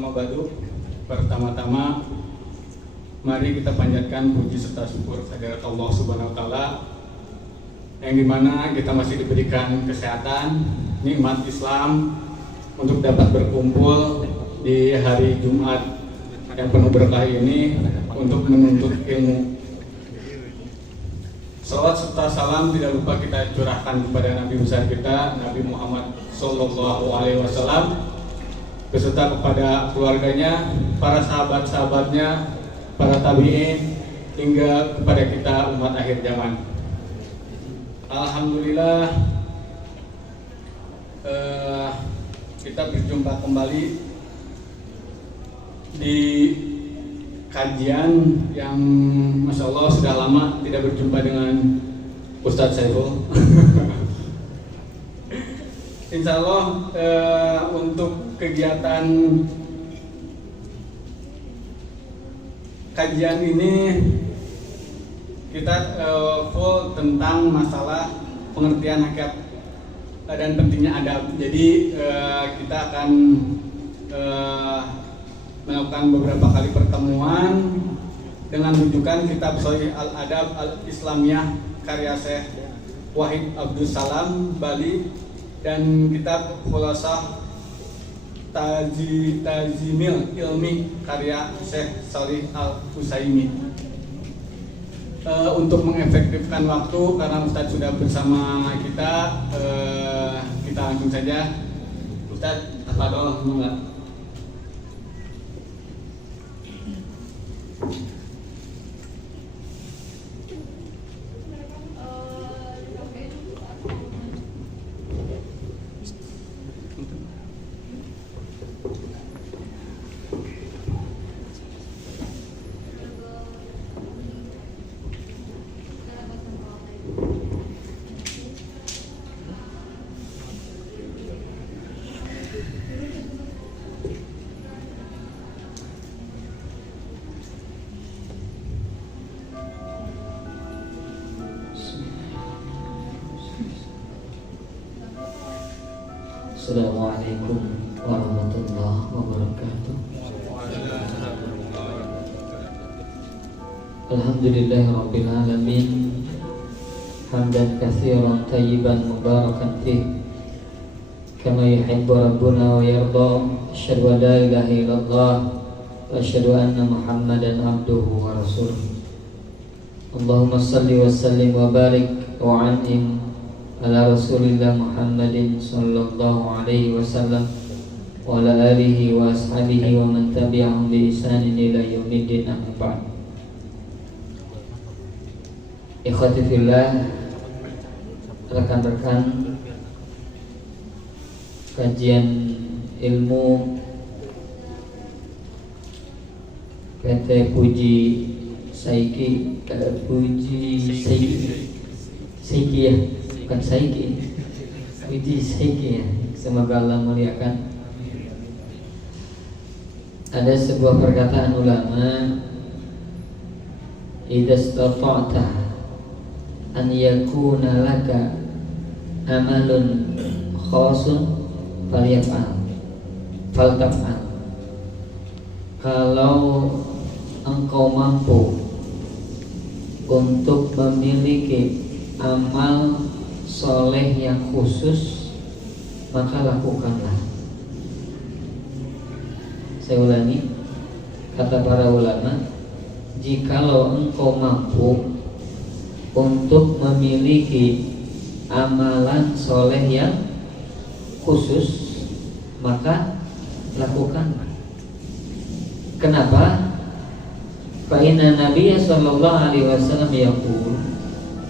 Amma badu, pertama-tama mari kita panjatkan puji serta syukur kehadirat Allah Subhanahu wa taala yang dimana kita masih diberikan kesehatan, nikmat Islam untuk dapat berkumpul di hari Jumat yang penuh berkah ini untuk menuntut ilmu. Salawat serta salam tidak lupa kita curahkan kepada Nabi besar kita, Nabi Muhammad SAW, beserta kepada keluarganya, para sahabat-sahabatnya, para tabi'in, hingga kepada kita umat akhir zaman. Alhamdulillah, kita berjumpa kembali di kajian yang Masya Allah sudah lama tidak berjumpa dengan Ustadz Saiful. Insya Allah untuk kegiatan kajian ini kita full tentang masalah pengertian hakikat dan pentingnya adab. Jadi kita akan melakukan beberapa kali pertemuan dengan rujukan kitab Sahih Al-Adab Al-Islamiyah karya Syekh Wahid Abdul Salam Bali dan kitab Khulasah Tajimil Ilmi karya Syekh Shalih Al-Utsaimin. Untuk mengefektifkan waktu karena Ustadz sudah bersama kita, kita langsung saja. Ustadz, tafadhol, enggak? Assalamualaikum warahmatullahi wabarakatuh. Alhamdulillahirabbil alamin. Hamdan katsiran thayyiban mubarakan fih kama yuhibbu rabbuna wa yarda. Asyhadu an la ilaha illallah wa asyhadu anna Muhammadan abduhu wa rasuluh. Allahumma shalli wa sallim wa barik wa an'im ala Rasulillah Muhammadin sallallahu alaihi wasallam wa ala alihi wa ashabihi wa man tabi'ahum bi ihsanin ila yaumiddin, amma ba'd. Ikhwati fillah, rekan-rekan kajian ilmu PT Puji Saiki ya, bukan Saiki, Puji Saiki ya. Semoga Allah muliakan. Ada sebuah perkataan ulama, idza istata'ta an yakuna laka amalun khasun faltaf'al. Kalau engkau mampu untuk memiliki amal soleh yang khusus, maka lakukanlah. Saya ulangi, kata para ulama, jikalau engkau mampu untuk memiliki amalan soleh yang khusus, maka lakukanlah. Kenapa? Fa inna Nabiya sallallahu alaihi wasallam yaqul,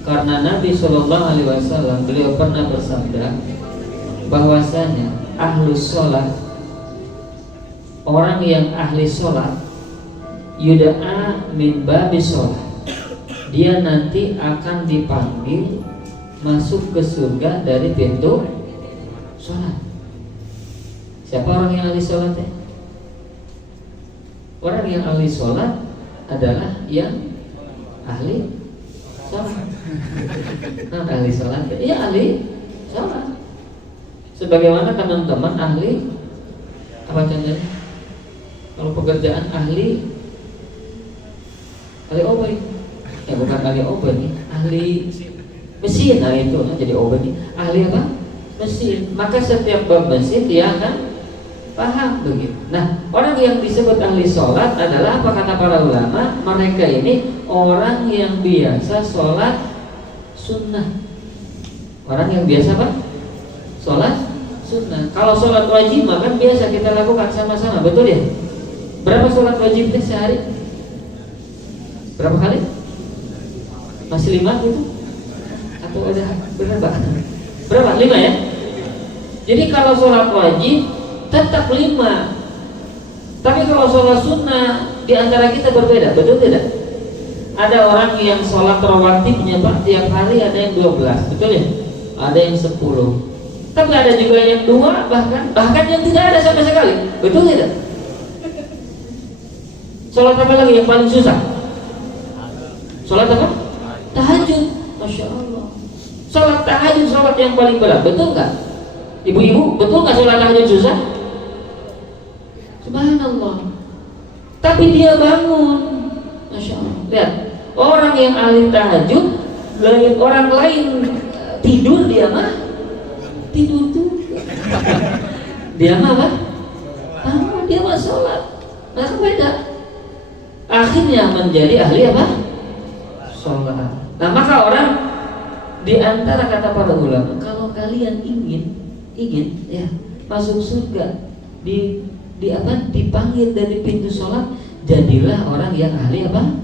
karena Nabi sallallahu alaihi wasallam beliau pernah bersabda bahwasanya ahlus sholat, orang yang ahli sholat, yuda'a min babis sholat, dia nanti akan dipanggil masuk ke surga dari pintu sholat. Siapa orang yang ahli sholat ya? Orang yang ahli sholat adalah yang ahli sholat. Nah, ahli sholat, iya ahli sholat. Sebagaimana teman-teman ahli apa contohnya? Kalau pekerjaan ahli obeng, ya bukan ahli obeng, ahli mesin. Nah itu jadi obeng, ahli apa? Mesin. Maka setiap bab mesin dia akan paham begitu. Nah, orang yang disebut ahli sholat adalah apa kata para ulama? Mereka ini orang yang biasa sholat sunnah. Orang yang biasa apa? Sholat sunnah. Kalau sholat wajib kan biasa kita lakukan sama-sama, betul ya? Berapa sholat wajibnya sehari? Berapa kali? Masih 5 gitu? Atau ada berapa? Berapa? 5 ya? Jadi kalau sholat wajib tetap 5. Tapi kalau sholat sunnah di antara kita berbeda, betul tidak? Ada orang yang sholat rawatibnya Pak tiap hari ada yang 12, betul ya? Ada yang 10. Tapi ada juga yang 2, bahkan yang tidak ada sama sekali, betul tidak? Sholat apa lagi yang paling susah? Sholat apa? Tahajud, Masya Allah. Sholat tahajud sholat yang paling berat, betul nggak? Ibu-ibu, betul nggak sholat tahajud susah? Subhanallah. Tapi dia bangun, Masya Allah. Lihat, orang yang ahli tahajud, orang lain tidur, dia mah tidur tuh. Dia mah apa? Dia mah sholat. Nah, beda. Akhirnya menjadi ahli apa? Sholat. Nah, maka orang di antara kata para ulama, kalau kalian ingin ya masuk surga, dipanggil dari pintu sholat, jadilah orang yang ahli apa?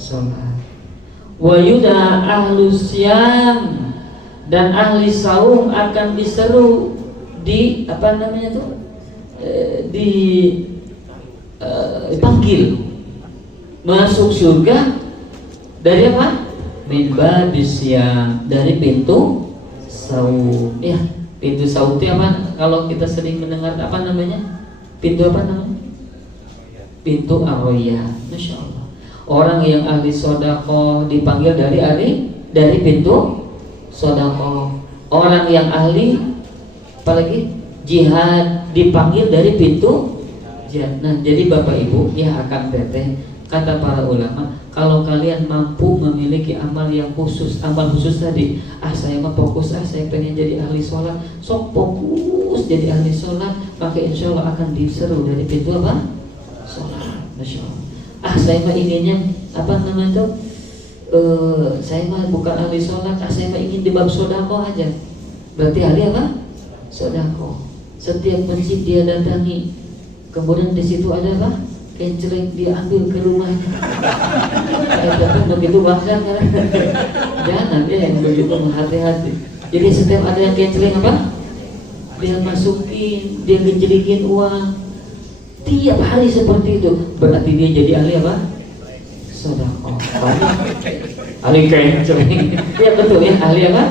Sholat. Wa yuda ahlus syam, dan ahli saum akan diseru di apa namanya tuh? Dipanggil masuk surga dari apa? Min babis syam, dari pintu saum. Ya, pintu saum itu apa? Kalau kita sering mendengar apa namanya? Pintu apa namanya? Pintu ar-royah. Masya Allah. Orang yang ahli sodaqoh dipanggil dari pintu sodaqoh. Orang yang ahli apalagi jihad dipanggil dari pintu jihad. Nah, jadi Bapak Ibu ya akan teteh, kata para ulama, kalau kalian mampu memiliki amal yang khusus, amal khusus tadi, saya mah fokus, saya pengen jadi ahli sholat, sok fokus jadi ahli sholat, maka insya Allah akan diseru dari pintu apa? Sholat. Masya Allah. Saya mah inginnya apa namanya tuh? Saya mah bukan ahli sholat, saya mah ingin di bab sodako aja. Berarti ahli apa? Sodako. Setiap masjid dia datangi, kemudian di situ ada apa? Kenceleng dia ambil ke rumahnya. Tapi begitu bangsa kan? Jangan ya, yang begitu hati-hati. Jadi setiap ada yang kenceleng apa? Dia masukin, dia ngejelikin uang. Tiap hari seperti itu. Berarti dia jadi ahli apa? Sedekah. Ahli kenceleng. Iya betul ya, ahli apa?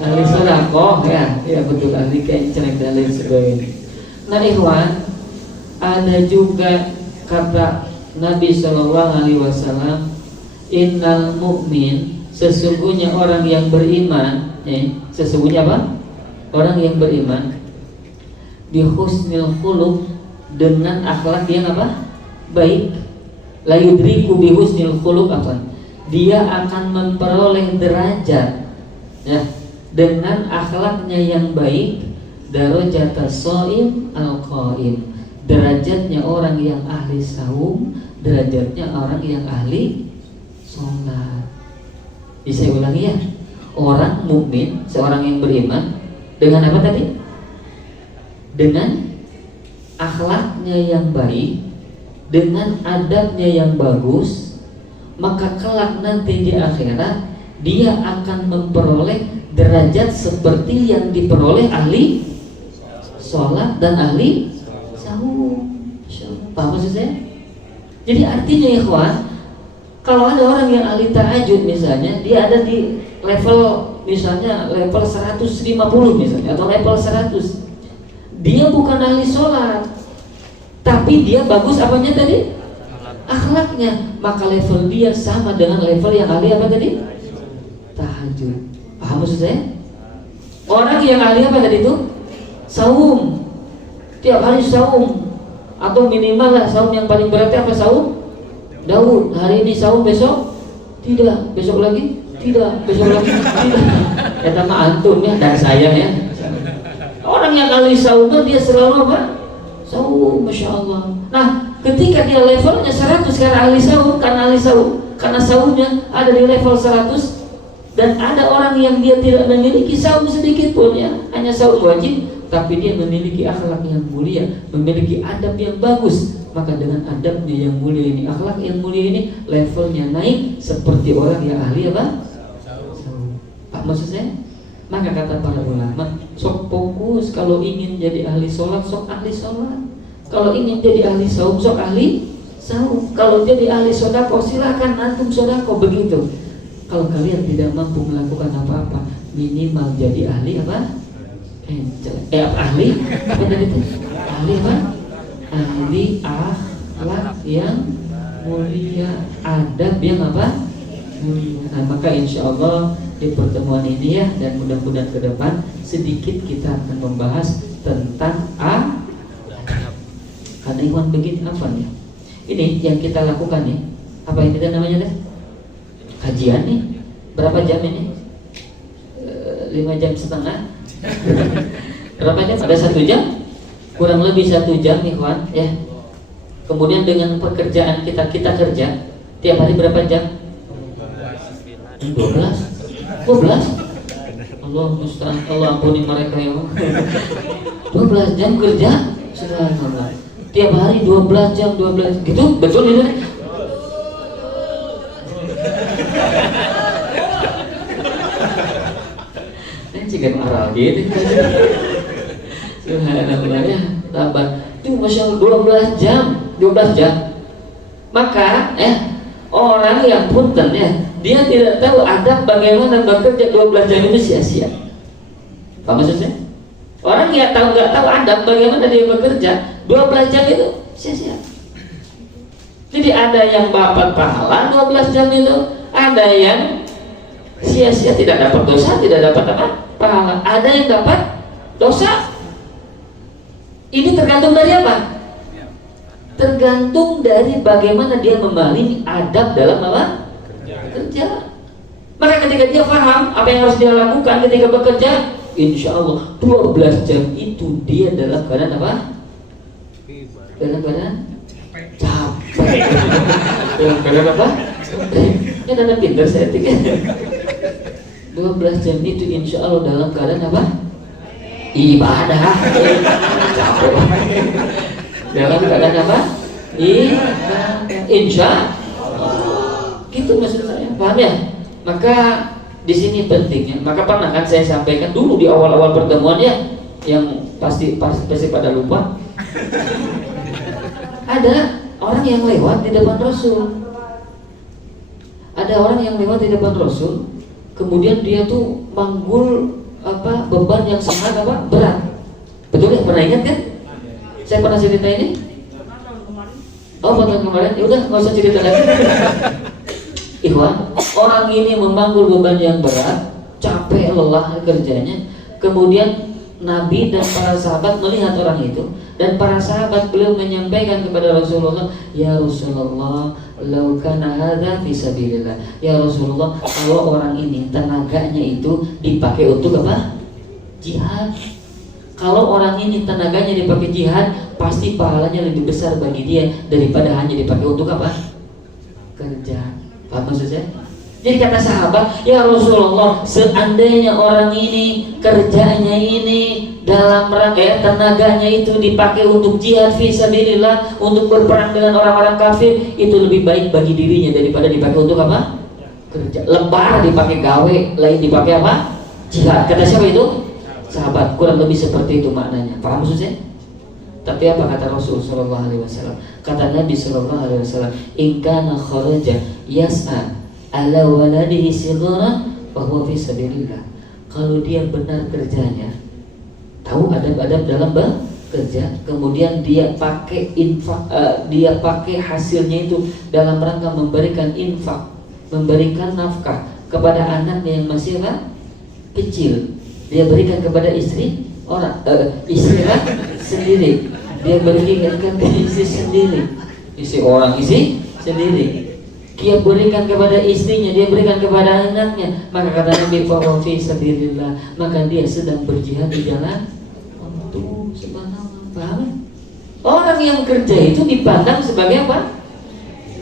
Ahli sedekah ya. Iya betul, ahli kenceleng dan lain sebagainya. Nah, ikhwan, ada juga kata Nabi SAW, innal mu'min, sesungguhnya orang yang beriman, sesungguhnya apa? Orang yang beriman bi husnil khuluq, dengan akhlak yang apa? Baik. La yudriku bi husnil khuluq apa? Dia akan memperoleh derajat ya dengan akhlaknya yang baik, darajat shaim al-qaim, derajatnya orang yang ahli saum, derajatnya orang yang ahli sholat. Bisa ulangi ya? Orang mukmin, seorang yang beriman, dengan apa tadi? Dengan akhlaknya yang baik, dengan adabnya yang bagus, maka kelak nanti di akhirat dia akan memperoleh derajat seperti yang diperoleh ahli sholat dan ahli saum. Paham maksud saya? Jadi artinya ya kawan, kalau ada orang yang ahli tahajud misalnya, dia ada di level misalnya level 150 misalnya atau level 100, dia bukan ahli sholat, tapi dia bagus apanya tadi? Akhlaknya, maka level dia sama dengan level yang ahli apa tadi? Tahajud. Paham maksud saya? Orang yang ahli apa tadi itu? Saum, tiap hari saum, Atau minimal lah saum yang paling beratnya apa? Saum Daud. Hari ini saum, besok tidak, besok lagi tidak, besok lagi tidak. Ya sama antum ya dan saya ya. Orang yang ahli saum dia selalu apa? Saum, masya Allah. Nah, ketika dia levelnya 100 karena ahli saum, karena saumnya ada di level 100, dan ada orang yang dia tidak memiliki saum sedikit pun ya, hanya saum wajib, tapi dia memiliki akhlak yang mulia, memiliki adab yang bagus, maka dengan adabnya yang mulia ini, akhlak yang mulia ini, levelnya naik seperti orang yang ahli apa? Saum. Pak, maksud saya? Maka kata para ulama, sok fokus kalau ingin jadi ahli sholat, sok ahli sholat. Kalau ingin jadi ahli saum, sok ahli saum. Kalau jadi ahli sodako, silahkan antum sodako, begitu. Kalau kalian tidak mampu melakukan apa-apa, minimal jadi ahli apa? Ahli apa tadi itu? Ahli apa? Ahli akhlak yang mulia, adab yang apa? Mulia. Nah, maka insya Allah di pertemuan ini ya, dan mudah-mudahan ke depan sedikit kita akan membahas tentang karena ikhwan begini apa nih? Ini yang kita lakukan nih, apa ini kan namanya deh? Kajian nih, berapa jam ini? 5 jam setengah. Berapa jam? Ada 1 jam? Kurang lebih 1 jam ikhwan ya. Kemudian dengan pekerjaan kita kerja tiap hari berapa jam? 12. Allah musta'an, Allah ampuni mereka ya. 12 jam kerja, subhanallah. Tiap hari 12 jam, 12 gitu, betul itu? Ini cikan arah gitu. Subhanallah ya, sabar. Itu masya Allah 12 jam. Maka orang yang punten ya, dia tidak tahu adab bagaimana bekerja 12 jam itu sia-sia. Apa maksudnya? Orang yang nggak tahu adab bagaimana dia bekerja 12 jam itu sia-sia. Jadi ada yang dapat pahala 12 jam itu, ada yang sia-sia, tidak dapat dosa, tidak dapat apa? Pahala. Ada yang dapat dosa. Ini tergantung dari apa? Tergantung dari bagaimana dia memahami adab dalam apa? Kerja. Maka ketika dia paham apa yang harus dia lakukan ketika bekerja, insya Allah 12 jam itu dia dalam keadaan apa? Dalam keadaan capek. Dalam keadaan apa? Ini dana pintar saya tiknya. 12 jam itu insya Allah dalam keadaan apa? Ibadah. Capek. Dalam keadaan apa? Insya Allah. Gitu maksud saya. Paham ya? Maka di sini pentingnya. Maka pernah kan saya sampaikan dulu di awal-awal pertemuan ya, yang pasti pada lupa. Ada orang yang lewat di depan Rasul. Ada orang yang lewat di depan Rasul, kemudian dia tuh manggul beban yang sangat berat. Betul ya? Pernah ingat kan? Saya pernah cerita ini? Oh, tahun kemarin. Ya udah, nggak usah cerita lagi. Ikhwan, orang ini memanggul beban yang berat, capek, lelah kerjanya. Kemudian Nabi dan para sahabat melihat orang itu, dan para sahabat beliau menyampaikan kepada Rasulullah, ya Rasulullah, lau kana hadza fi sabilillah. Ya Rasulullah, kalau orang ini tenaganya itu dipakai untuk apa? Jihad. Kalau orang ini tenaganya dipakai jihad, pasti pahalanya lebih besar bagi dia daripada hanya dipakai untuk apa? Kerja. Paham maksud saya? Jadi kata sahabat, ya Rasulullah, seandainya orang ini kerjanya ini dalam rangka tenaganya itu dipakai untuk jihad fisabilillah, untuk berperang dengan orang-orang kafir, itu lebih baik bagi dirinya daripada dipakai untuk apa? Kerja. Lebar dipakai gawe, lain dipakai apa? Jihad. Kata siapa itu? Sahabat. Kurang lebih seperti itu maknanya. Paham maksud saya? Tapi apa kata Rasul sallallahu alaihi wasallam? Kata Nabi sallallahu alaihi wasallam, "In kana kharaja yas'a ala waladihi sigharan fa huwa fi sabilillah." Kalau dia benar kerjanya, tahu adab-adab dalam bekerja, kemudian dia pakai infak, dia pakai hasilnya itu dalam rangka memberikan infak, memberikan nafkah kepada anaknya yang masih kecil, dia berikan kepada istri orang, istri sendiri. dia berikan ke istri sendiri, istri orang istri sendiri. Dia berikan kepada istrinya, dia berikan kepada anaknya. Maka kata Nabi, fa fi sabilillah, maka dia sedang berjihad di jalan Allah. Subhanallah. Paham? Orang yang kerja itu dipandang sebagai apa?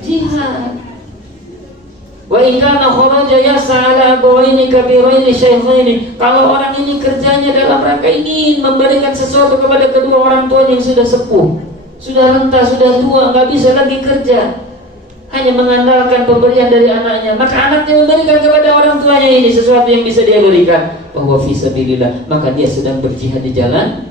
Jihad. Wa in kana kharaja yas'ala abawaini kabiraini syaikhaini. Kalau orang ini kerjanya dalam rangka ingin memberikan sesuatu kepada kedua orang tuanya yang sudah sepuh, sudah renta, sudah tua, nggak bisa lagi kerja, hanya mengandalkan pemberian dari anaknya, maka anaknya memberikan kepada orang tuanya ini sesuatu yang bisa dia berikan, bahwa fisabilillah, maka dia sedang berjihad di jalan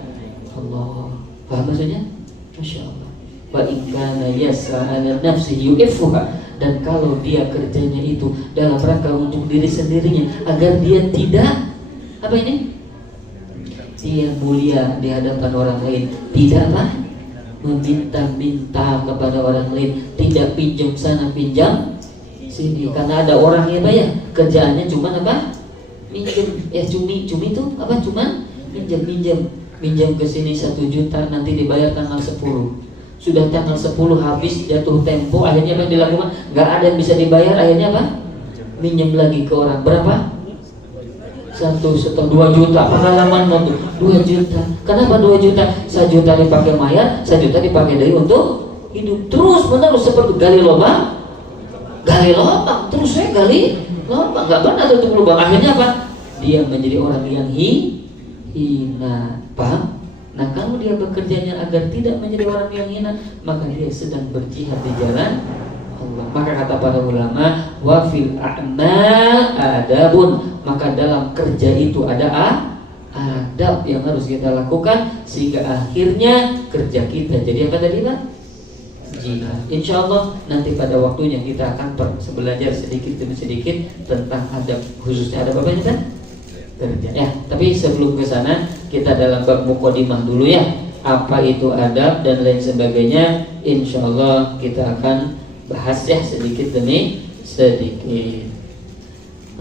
Allah. Paham maksudnya? Masya Allah. Wa in kana yas'ala nafsihi yu'iffuha. Dan kalau dia kerjanya itu dalam rangka untuk diri sendirinya, agar dia tidak apa ini? Dia mulia di hadapan orang lain, tidaklah meminta-minta kepada orang lain, tidak pinjam sana pinjam sini. Karena ada orang yang banyak kerjaannya cuma apa? Minjem. Ya cumi itu apa? Cuma minjam ke sini 1 juta, nanti dibayar tanggal 10. Sudah tanggal 10 habis, jatuh tempo, akhirnya apa yang dilakukan? Gak ada yang bisa dibayar, akhirnya apa? Minjem lagi ke orang. Berapa? 1,5 juta. Pengalaman mau 2 juta. Kenapa 2 juta? 1 juta dipakai mayar, 1 juta dipakai dari untuk hidup. Terus menerus seperti gali lubang, terus saya gali lubang, gak pernah tutup lubang. Akhirnya apa? Dia menjadi orang yang hina. Paham? Nah, kalau dia bekerjanya agar tidak menjadi orang yang hina, maka dia sedang berjihad di jalan Allah. Maka kata para ulama, wa fil a'mal adabun, maka dalam kerja itu ada adab yang harus kita lakukan, sehingga akhirnya kerja kita jadi apa tadi Pak? Jihad. Insya Allah nanti pada waktunya kita akan belajar sedikit demi sedikit tentang adab, khususnya adab apa ya? Kerja. Ya, tapi sebelum ke sana kita dalam bab mukadimah dulu ya. Apa itu adab dan lain sebagainya, insya Allah kita akan bahas ya sedikit demi sedikit.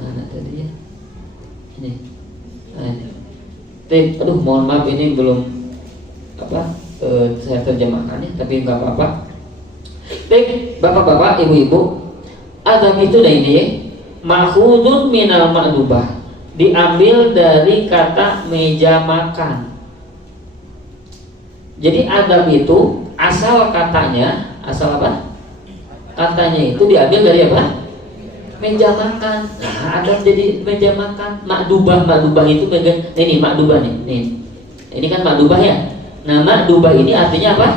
Mana tadi ya? Ini. Aduh, mohon maaf ini belum saya terjemahkannya, tapi nggak apa-apa. Baik, bapak-bapak, ibu-ibu, adab itu dah ini ya, ma'khudun minal ma'dubah, diambil dari kata meja makan. Jadi adab itu asal katanya, asal apa? Katanya itu diambil dari apa? Meja makan. Nah, adab jadi meja makan. Ma'dubah itu ini ma'dubah nih. Ini kan ma'dubah ya. Nah, ma'dubah ini artinya apa?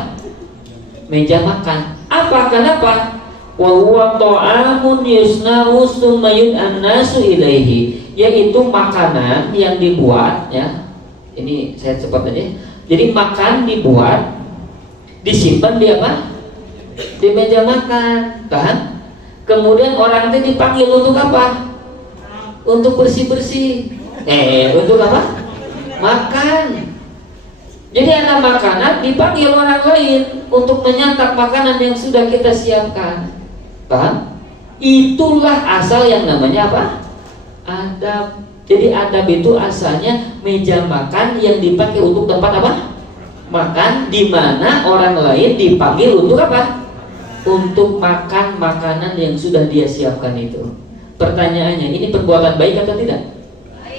Meja makan. Apa? Kenapa? Wa huwa ta'amun yusna'u tsumma yud'an nasu ilaihi, yaitu makanan yang dibuat ya. Ini saya cepat aja. Jadi makan dibuat, disimpan di apa? Di meja makan, kan? Kemudian orang itu dipanggil untuk apa? Untuk bersih-bersih. Untuk apa? Makan. Jadi ada makanan dipanggil orang lain untuk menyantap makanan yang sudah kita siapkan. Paham? Itulah asal yang namanya apa? Adab. Jadi adab itu asalnya meja makan yang dipakai untuk tempat apa? Makan, di mana orang lain dipanggil untuk apa? Untuk makan makanan yang sudah dia siapkan itu. Pertanyaannya, ini perbuatan baik atau tidak?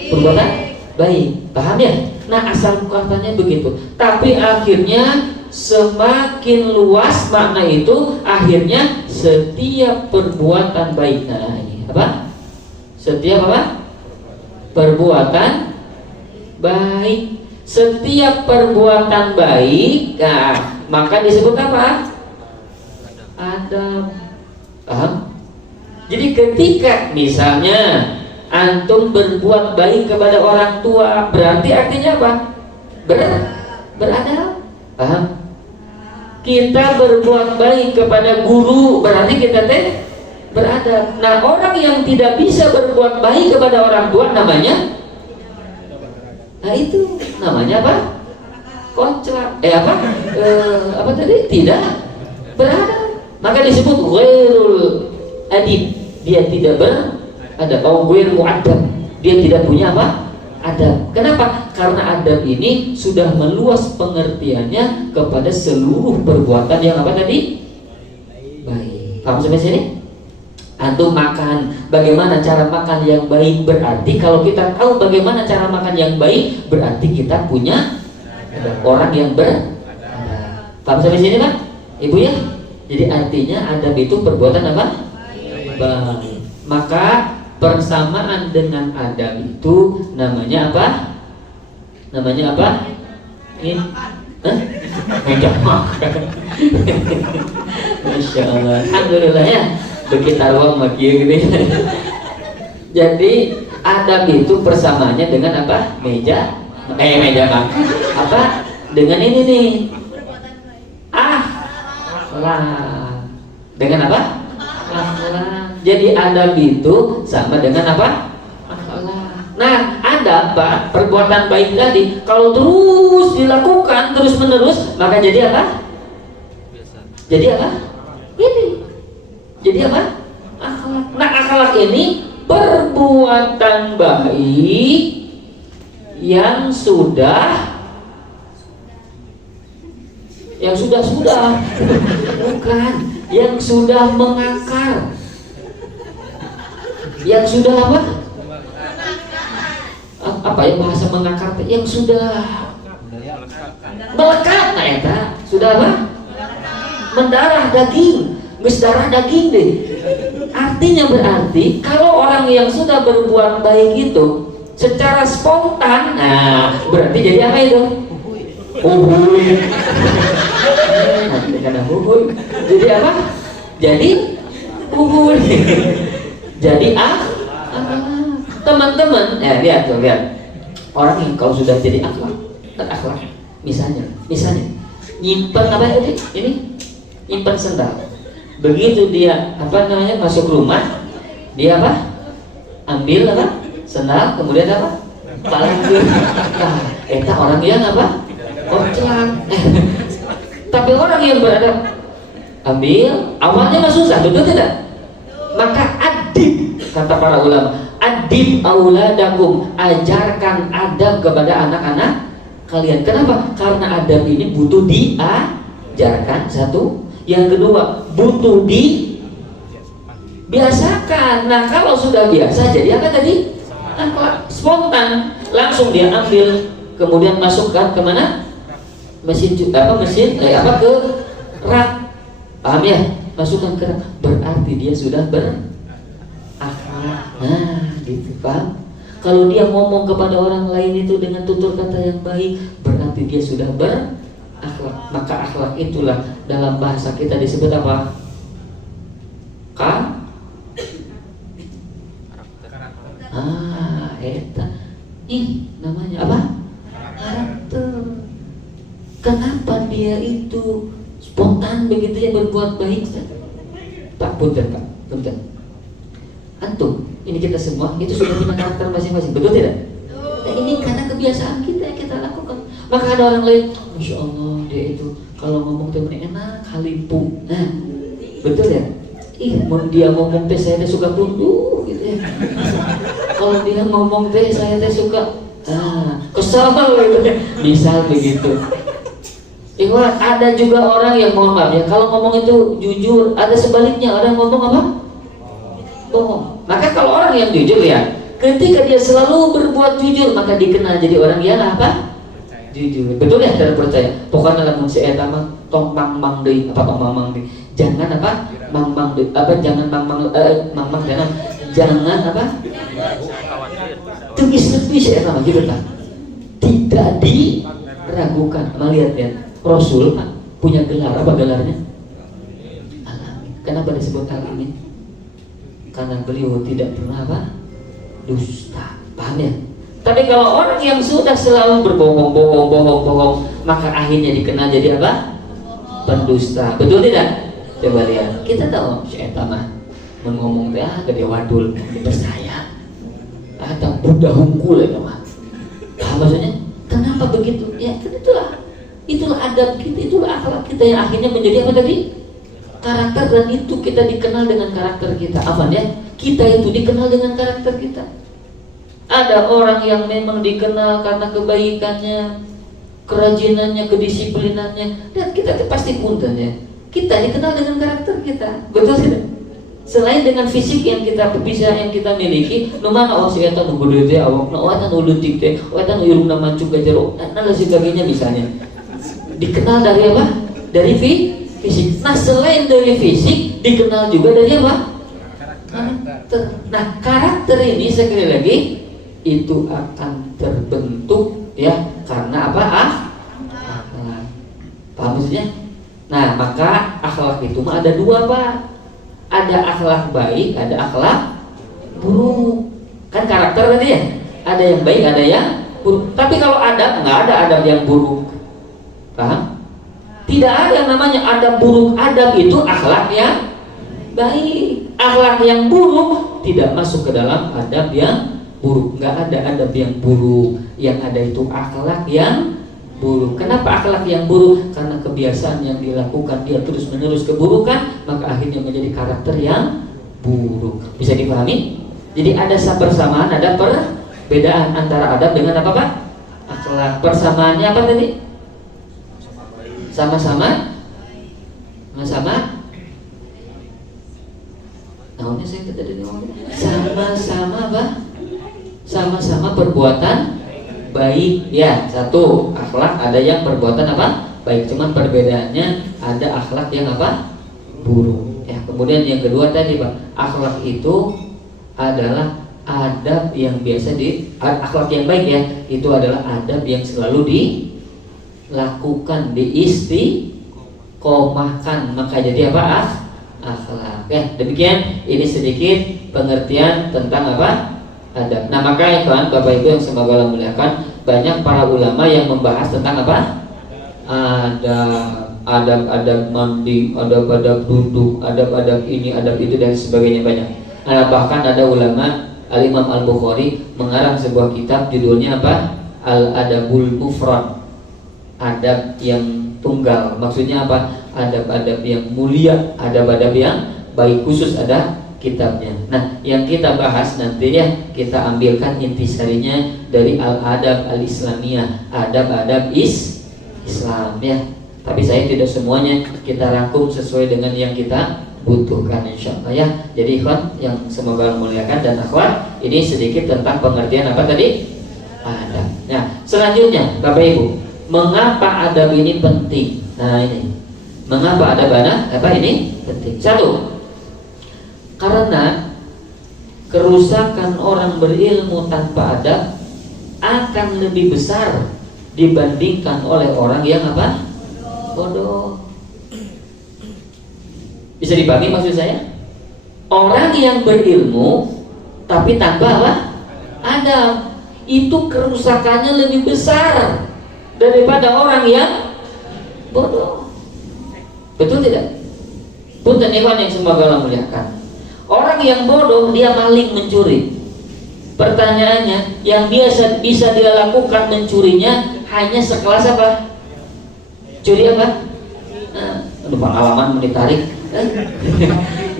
Perbuatan baik. Paham ya? Nah, asal katanya begitu. Tapi akhirnya semakin luas makna itu, akhirnya setiap perbuatan baik. Nah, ini apa? Setiap apa? Perbuatan baik. Setiap perbuatan baik, nah, maka disebut apa? Adab. Paham? Jadi ketika misalnya antum berbuat baik kepada orang tua, berarti artinya apa? Beradab. Paham? Kita berbuat baik kepada guru, berarti kita beradab. Nah, orang yang tidak bisa berbuat baik kepada orang tua namanya, nah itu namanya apa? Koclak. Apa tadi? Tidak beradab. Maka disebut ghairul adib. Dia tidak beradab. Atau ghair mu'adab. Dia tidak punya apa? adab. Kenapa? Karena adab ini sudah meluas pengertiannya kepada seluruh perbuatan yang apa tadi? Baik. Paham sampai sini? Antum makan, bagaimana cara makan yang baik? Berarti kalau kita tahu bagaimana cara makan yang baik, berarti kita punya orang yang beradab. Paham sampai sini, Pak? Ibu ya? Jadi artinya adab itu perbuatan apa? Baik. Maka persamaan dengan adab itu namanya apa? Namanya apa? Ini meja makan. Masya Allah. Alhamdulillah ya. Begitu ruang makia gitu ya. Jadi adab itu persamaannya dengan apa? Meja makan. Apa? Dengan ini nih. Akhlak. Dengan apa? Akhlak. Jadi adab itu sama dengan apa? Akhlak. Nah, adab apa? Perbuatan baik tadi kalau terus dilakukan terus menerus, maka jadi apa? Jadi apa? Ini. Jadi apa? Akhlak. Nah, akhlak ini perbuatan baik yang sudah bukan, yang sudah mengakar, yang sudah apa? Apa ya bahasa mengakar? Yang sudah melekat, nah eta sudah apa? Mendarah daging, darah daging deh. Artinya berarti kalau orang yang sudah berbuat baik itu secara spontan, nah berarti jadi apa itu? Uhuy. Karena uhuy. Jadi apa? Jadi uhuy. Jadi teman-teman, lihat tuh, lihat. Orang yang kalau sudah jadi akhlak, misalnya nyimpan apa tadi? Ini nyimpan sendal. Begitu dia masuk rumah, dia apa? Ambil apa? Sendal, kemudian apa? Paling eta orang yang apa? Kocak. Tapi orang yang beradab ambil, awalnya mah susah, betul tidak? Maka adib, kata para ulama, adib auladakum, ajarkan adab kepada anak-anak kalian. Kenapa? Karena adab ini butuh diajarkan, satu. Yang kedua, butuh dibiasakan. Nah, kalau sudah biasa, jadi apa tadi? Spontan, langsung dia ambil, kemudian masukkan kemana? Mesin ke rak. Paham ya? Masukkan ke rak. Berarti dia sudah berakhlak. Nah, gitu, paham? Kalau dia ngomong kepada orang lain itu dengan tutur kata yang baik, berarti dia sudah berakhlak. Maka akhlak itulah dalam bahasa kita disebut apa? Eta. Namanya apa? Karakter. Kenapa dia itu spontan begitu ya berbuat baik? Pak, punten. Antum, ini kita semua itu sudah punya karakter masing-masing, betul tidak? Nah, ini karena kebiasaan kita yang kita lakukan. Maka ada orang lain, Masya Allah dia itu kalau ngomong teh enak, halimpu. Nah, betul ya? Dia ngomong teh saya teh suka tunduk gitu ya. Kalau dia ngomong teh saya teh suka kesal gitu ya. Misal begitu. Ikhwan, ada juga orang yang mohon maaf ya, kalau ngomong itu jujur, ada sebaliknya orang ngomong apa? Bohong. Maka kalau orang yang jujur ya, ketika dia selalu berbuat jujur, maka dikenal jadi orang yang apa? Jujur. Betul ya, terpercaya. Pokoknya lamun si eta mah tong mang deui, apa tong mang deui. Jangan apa? Mang deui. Apa jangan mang jangan apa? Tepis eta mah gitu kan. Tidak diragukan. Lihat ya. Rasul punya gelar, apa gelarnya? Alamin. Kenapa disebut alamin? Karena beliau tidak pernah apa? Dusta. Paham ya? Tapi kalau orang yang sudah selalu berbohong, maka akhirnya dikenal jadi apa? Pendusta. Betul tidak? Coba lihat. Kita tahu si eta mah ngomong teh gede wadul, percaya. Atau budak hungkul ya mah. Paham maksudnya? Kenapa begitu? Ya, itulah adab kita, itulah akhlak kita yang akhirnya menjadi apa tadi? Karakter, dan itu kita dikenal dengan karakter kita. Afan ya? Kita itu dikenal dengan karakter kita. Ada orang yang memang dikenal karena kebaikannya, kerajinannya, kedisiplinannya, dan kita pasti punten ya. Kita dikenal dengan karakter kita, betul tidak? Selain dengan fisik yang kita miliki, nu mana si eta nu gede teh awak, nu eta nu leutik teh, eta nu irungna mancung ka jero, dan lain sebagainya misalnya. Dikenal dari apa? Dari fisik. Nah, selain dari fisik, dikenal juga dari apa? Karakter. Nah, karakter ini sekali lagi itu akan terbentuk ya karena apa? Akhlak. Paham maksudnya? Nah, maka akhlak itu mah ada dua, Pak. Ada akhlak baik, ada akhlak buruk. Kan karakter tadi ya? Ada yang baik, ada yang buruk. Tapi kalau adab, nggak ada adab yang buruk. Paham? Tidak ada yang namanya adab buruk. Adab itu akhlak yang baik. Akhlak yang buruk tidak masuk ke dalam adab yang buruk. Nggak ada adab yang buruk. Yang ada itu akhlak yang buruk. Kenapa akhlak yang buruk? Karena kebiasaan yang dilakukan dia terus menerus keburukan, maka akhirnya menjadi karakter yang buruk. Bisa dipahami? Jadi ada persamaan, ada perbedaan antara adab dengan apa, Pak? Akhlak. Persamaannya apa tadi? Sama-sama. Naonnya saya tadi ngomong. Sama-sama apa? Sama-sama perbuatan baik ya. Satu, akhlak ada yang perbuatan apa? Baik, cuman perbedaannya ada akhlak yang apa? Buruk. Ya, kemudian yang kedua tadi, Pak, akhlak itu adalah adab yang biasa akhlak yang baik ya, itu adalah adab yang selalu dilakukan, diistiqomahkan, maka jadi apa? Akhlak. Ya, demikian ini sedikit pengertian tentang apa? Adab. Nah, maka ikhwan, Bapak Ibu yang semoga Allah muliakan, banyak para ulama yang membahas tentang apa? Adab mandi, adab duduk, adab ini, adab itu dan sebagainya banyak. Nah, bahkan ada ulama Al-Imam Al-Bukhari mengarang sebuah kitab judulnya apa? Al-Adabul Mufrad. Adab yang tunggal. Maksudnya apa? Adab-adab yang mulia, adab-adab yang baik, khusus ada kitabnya. Nah, yang kita bahas nanti ya, kita ambilkan intisarinya dari Al-Adab Al-Islamiyah, adab-adab Islam ya. Tapi saya tidak semuanya kita rangkum sesuai dengan yang kita butuhkan insyaallah ya. Jadi ikhwan yang semoga memuliakan dan akhwat, ini sedikit tentang pengertian apa tadi? Adab. Nah, selanjutnya Bapak Ibu, mengapa adab ini penting? Nah, ini. Mengapa adab apa ini penting? Satu, karena kerusakan orang berilmu tanpa adab akan lebih besar dibandingkan oleh orang yang apa? Bodoh. Bisa dipahami maksud saya? Orang yang berilmu tapi tanpa apa? Adab, itu kerusakannya lebih besar daripada orang yang bodoh. Betul tidak? Punten ikhwan yang semoga Allah muliakan. Orang yang bodoh dia maling, mencuri. Pertanyaannya, yang biasa bisa dia lakukan mencurinya hanya sekelas apa? Curi apa? Pengalaman ditarik.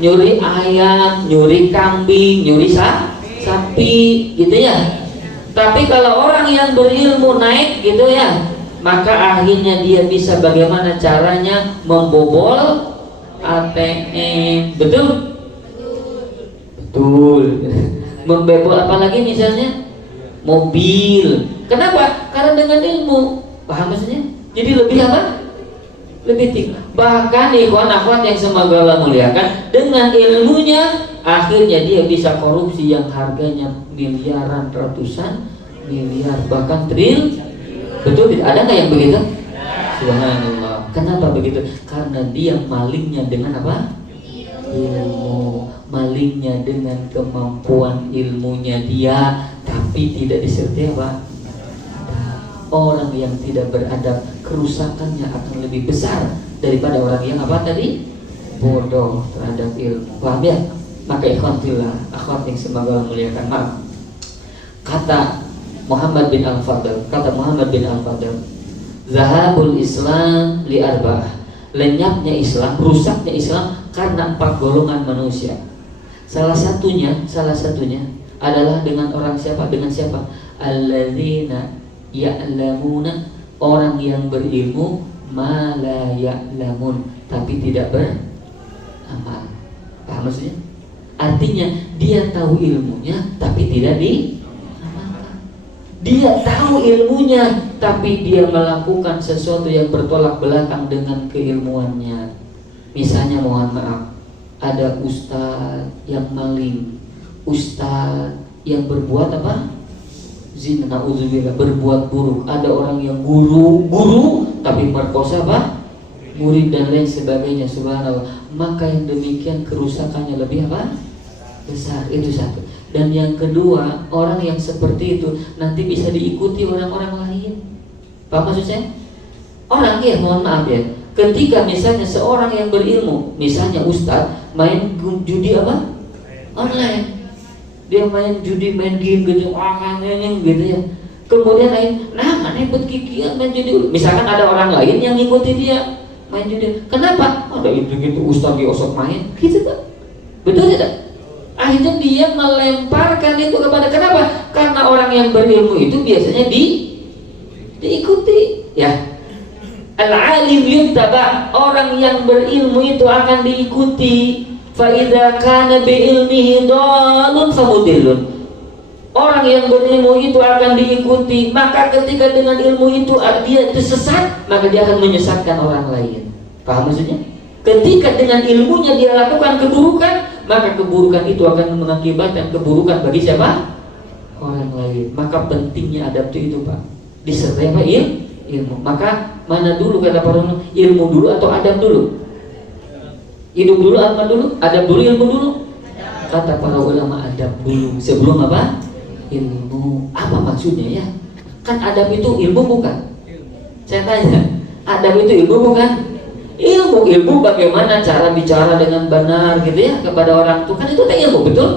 Nyuri ayam, nyuri kambing, nyuri sapi, gitu ya. Tapi kalau orang yang berilmu naik gitu ya, maka akhirnya dia bisa bagaimana caranya membobol ATM. Betul? Betul. Membobol apalagi misalnya mobil. Kenapa? Karena dengan ilmu. Paham maksudnya? Jadi lebih apa? Lebih tinggi. Bahkan ikhwan akhwat yang semoga Allah muliakan, dengan ilmunya akhirnya dia bisa korupsi yang harganya miliaran, ratusan miliar, bahkan triliun. Betul tidak? Ada nggak yang begitu? Subhanallah. Kenapa begitu? Karena dia malingnya dengan apa? Ilmu. Malingnya dengan kemampuan ilmunya dia, tapi tidak disertai apa? Orang yang tidak beradab, kerusakannya akan lebih besar daripada orang yang apa tadi? Bodoh terhadap ilmu. Paham ya? Maka ikhwan fillah, akhwat yang semoga Allah muliakan, maaf. Kata Muhammad bin Al-Fadl, Zahabul Islam li arba'ah. Lenyapnya Islam, rusaknya Islam karena 4 golongan manusia. Salah satunya adalah dengan orang siapa? Dengan siapa? Alladzina ya'lamuna, orang yang berilmu, ma la ya'lamun, tapi tidak beramal. Paham maksudnya? Artinya dia tahu ilmunya tapi tidak diamalkan. Dia tahu ilmunya tapi dia melakukan sesuatu yang bertolak belakang dengan keilmuannya. Misalnya mohon maaf, ada ustaz yang maling, ustaz yang berbuat apa? Zina, na'udzubillah, berbuat buruk. Ada orang yang guru tapi merkosa apa? Murid dan lain sebagainya, subhanallah. Maka yang demikian kerusakannya lebih apa? Besar. Itu satu. Dan yang kedua, orang yang seperti itu nanti bisa diikuti orang-orang lain. Paham maksud saya? Orang ya, mohon maaf ya, ketika misalnya seorang yang berilmu, misalnya ustadz main judi apa? Online. Dia main judi, main game gitu, gitu ya. Kemudian lain, nah mana ikut kikian main judi. Misalkan ada orang lain yang ngikuti dia main judi. Kenapa? Ada itu gitu ustaz diosok main, gitu kan? Betul tidak? Akhirnya dia melemparkan itu kepada, kenapa? Karena orang yang berilmu itu biasanya diikuti, ya. Al-alim yuttaba, orang yang berilmu itu akan diikuti. Fa idza kana bi ilmihi dhalun famudillun. Orang yang berilmu itu akan diikuti, maka ketika dengan ilmu itu dia sesat, maka dia akan menyesatkan orang lain. Paham maksudnya? Ketika dengan ilmunya dia lakukan keburukan, maka keburukan itu akan mengakibatkan keburukan bagi siapa? Orang lain. Maka pentingnya adab itu Pak, disertai apa? Ilmu. Maka mana dulu kata para ulama, ilmu dulu atau adab dulu? Hidup dulu apa dulu? Adab dulu, ilmu dulu? Kata para ulama adab dulu sebelum apa? Ilmu. Apa maksudnya ya? Kan adab itu ilmu bukan? Saya tanya, adab itu ilmu bukan? Ilmu bagaimana cara bicara dengan benar gitu ya kepada orang itu, kan itu ilmu, betul?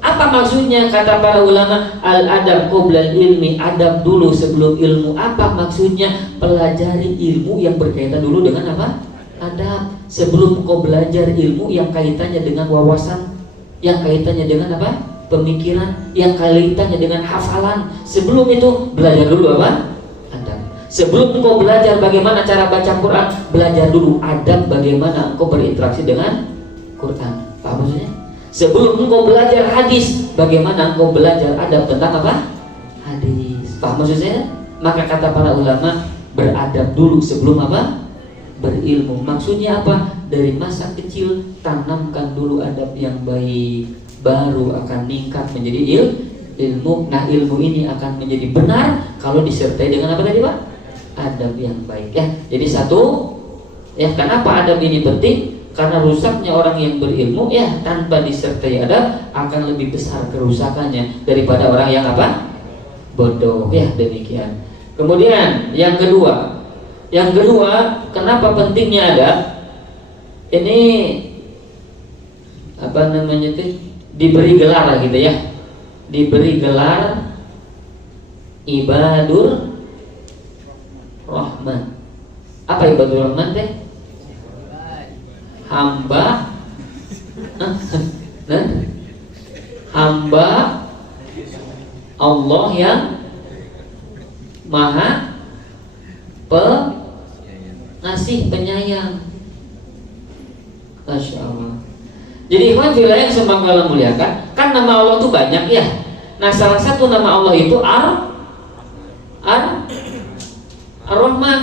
Apa maksudnya kata para ulama al-adab qoblal ilmi, adab dulu sebelum ilmu? Apa maksudnya? Pelajari ilmu yang berkaitan dulu dengan apa? Adab. Sebelum kau belajar ilmu yang kaitannya dengan wawasan, yang kaitannya dengan apa? Pemikiran, yang kaitannya dengan hafalan. Sebelum itu belajar dulu apa? Adab. Sebelum kau belajar bagaimana cara baca Quran, belajar dulu adab bagaimana kau berinteraksi dengan Quran. Paham maksudnya? Sebelum engkau belajar hadis, bagaimana engkau belajar adab tentang apa? Hadis. Paham maksud saya? Maka kata para ulama, beradab dulu sebelum apa? Berilmu. Maksudnya apa? Dari masa kecil tanamkan dulu adab yang baik, baru akan meningkat menjadi ilmu. Nah, ilmu ini akan menjadi benar kalau disertai dengan apa tadi Pak? Adab yang baik ya. Jadi satu ya, kenapa adab ini penting? Karena rusaknya orang yang berilmu ya tanpa disertai adab akan lebih besar kerusakannya daripada orang yang apa? Bodoh ya, demikian. Kemudian yang kedua, kenapa pentingnya adab? Ini apa namanya itu? Diberi gelar gitu ya. Diberi gelar Ibadur Rahman. Apa Ibadur Rahman teh? Hamba hamba Allah yang Maha Pengasih Penyayang. Masya Allah. Jadi ikhwan fillah yang semoga Allah muliakan, kan nama Allah itu banyak ya. Nah, salah satu nama Allah itu Ar-Rahman,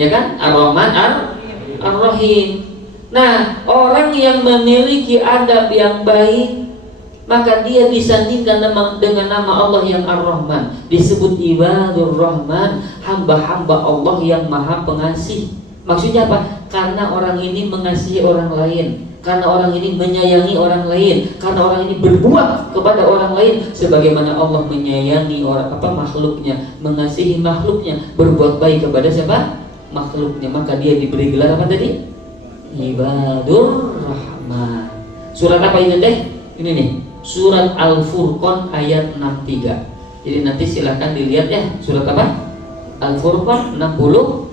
ya kan? Ar-Rahman, Ar-Rahim. Nah, orang yang memiliki adab yang baik, maka dia disandingkan dengan nama Allah yang Ar-Rahman. Disebut Ibadur Rahman, hamba-hamba Allah yang Maha Pengasih. Maksudnya apa? Karena orang ini mengasihi orang lain, karena orang ini menyayangi orang lain, karena orang ini berbuat kepada orang lain sebagaimana Allah menyayangi makhluknya, mengasihi makhluknya, berbuat baik kepada siapa? Makhluknya. Maka dia diberi gelar apa tadi? Ibadur Rahman. Surat apa ini teh? Ini nih, surat Al-Furqan ayat 63. Jadi nanti silakan dilihat ya, surat apa? Al-Furqan 63.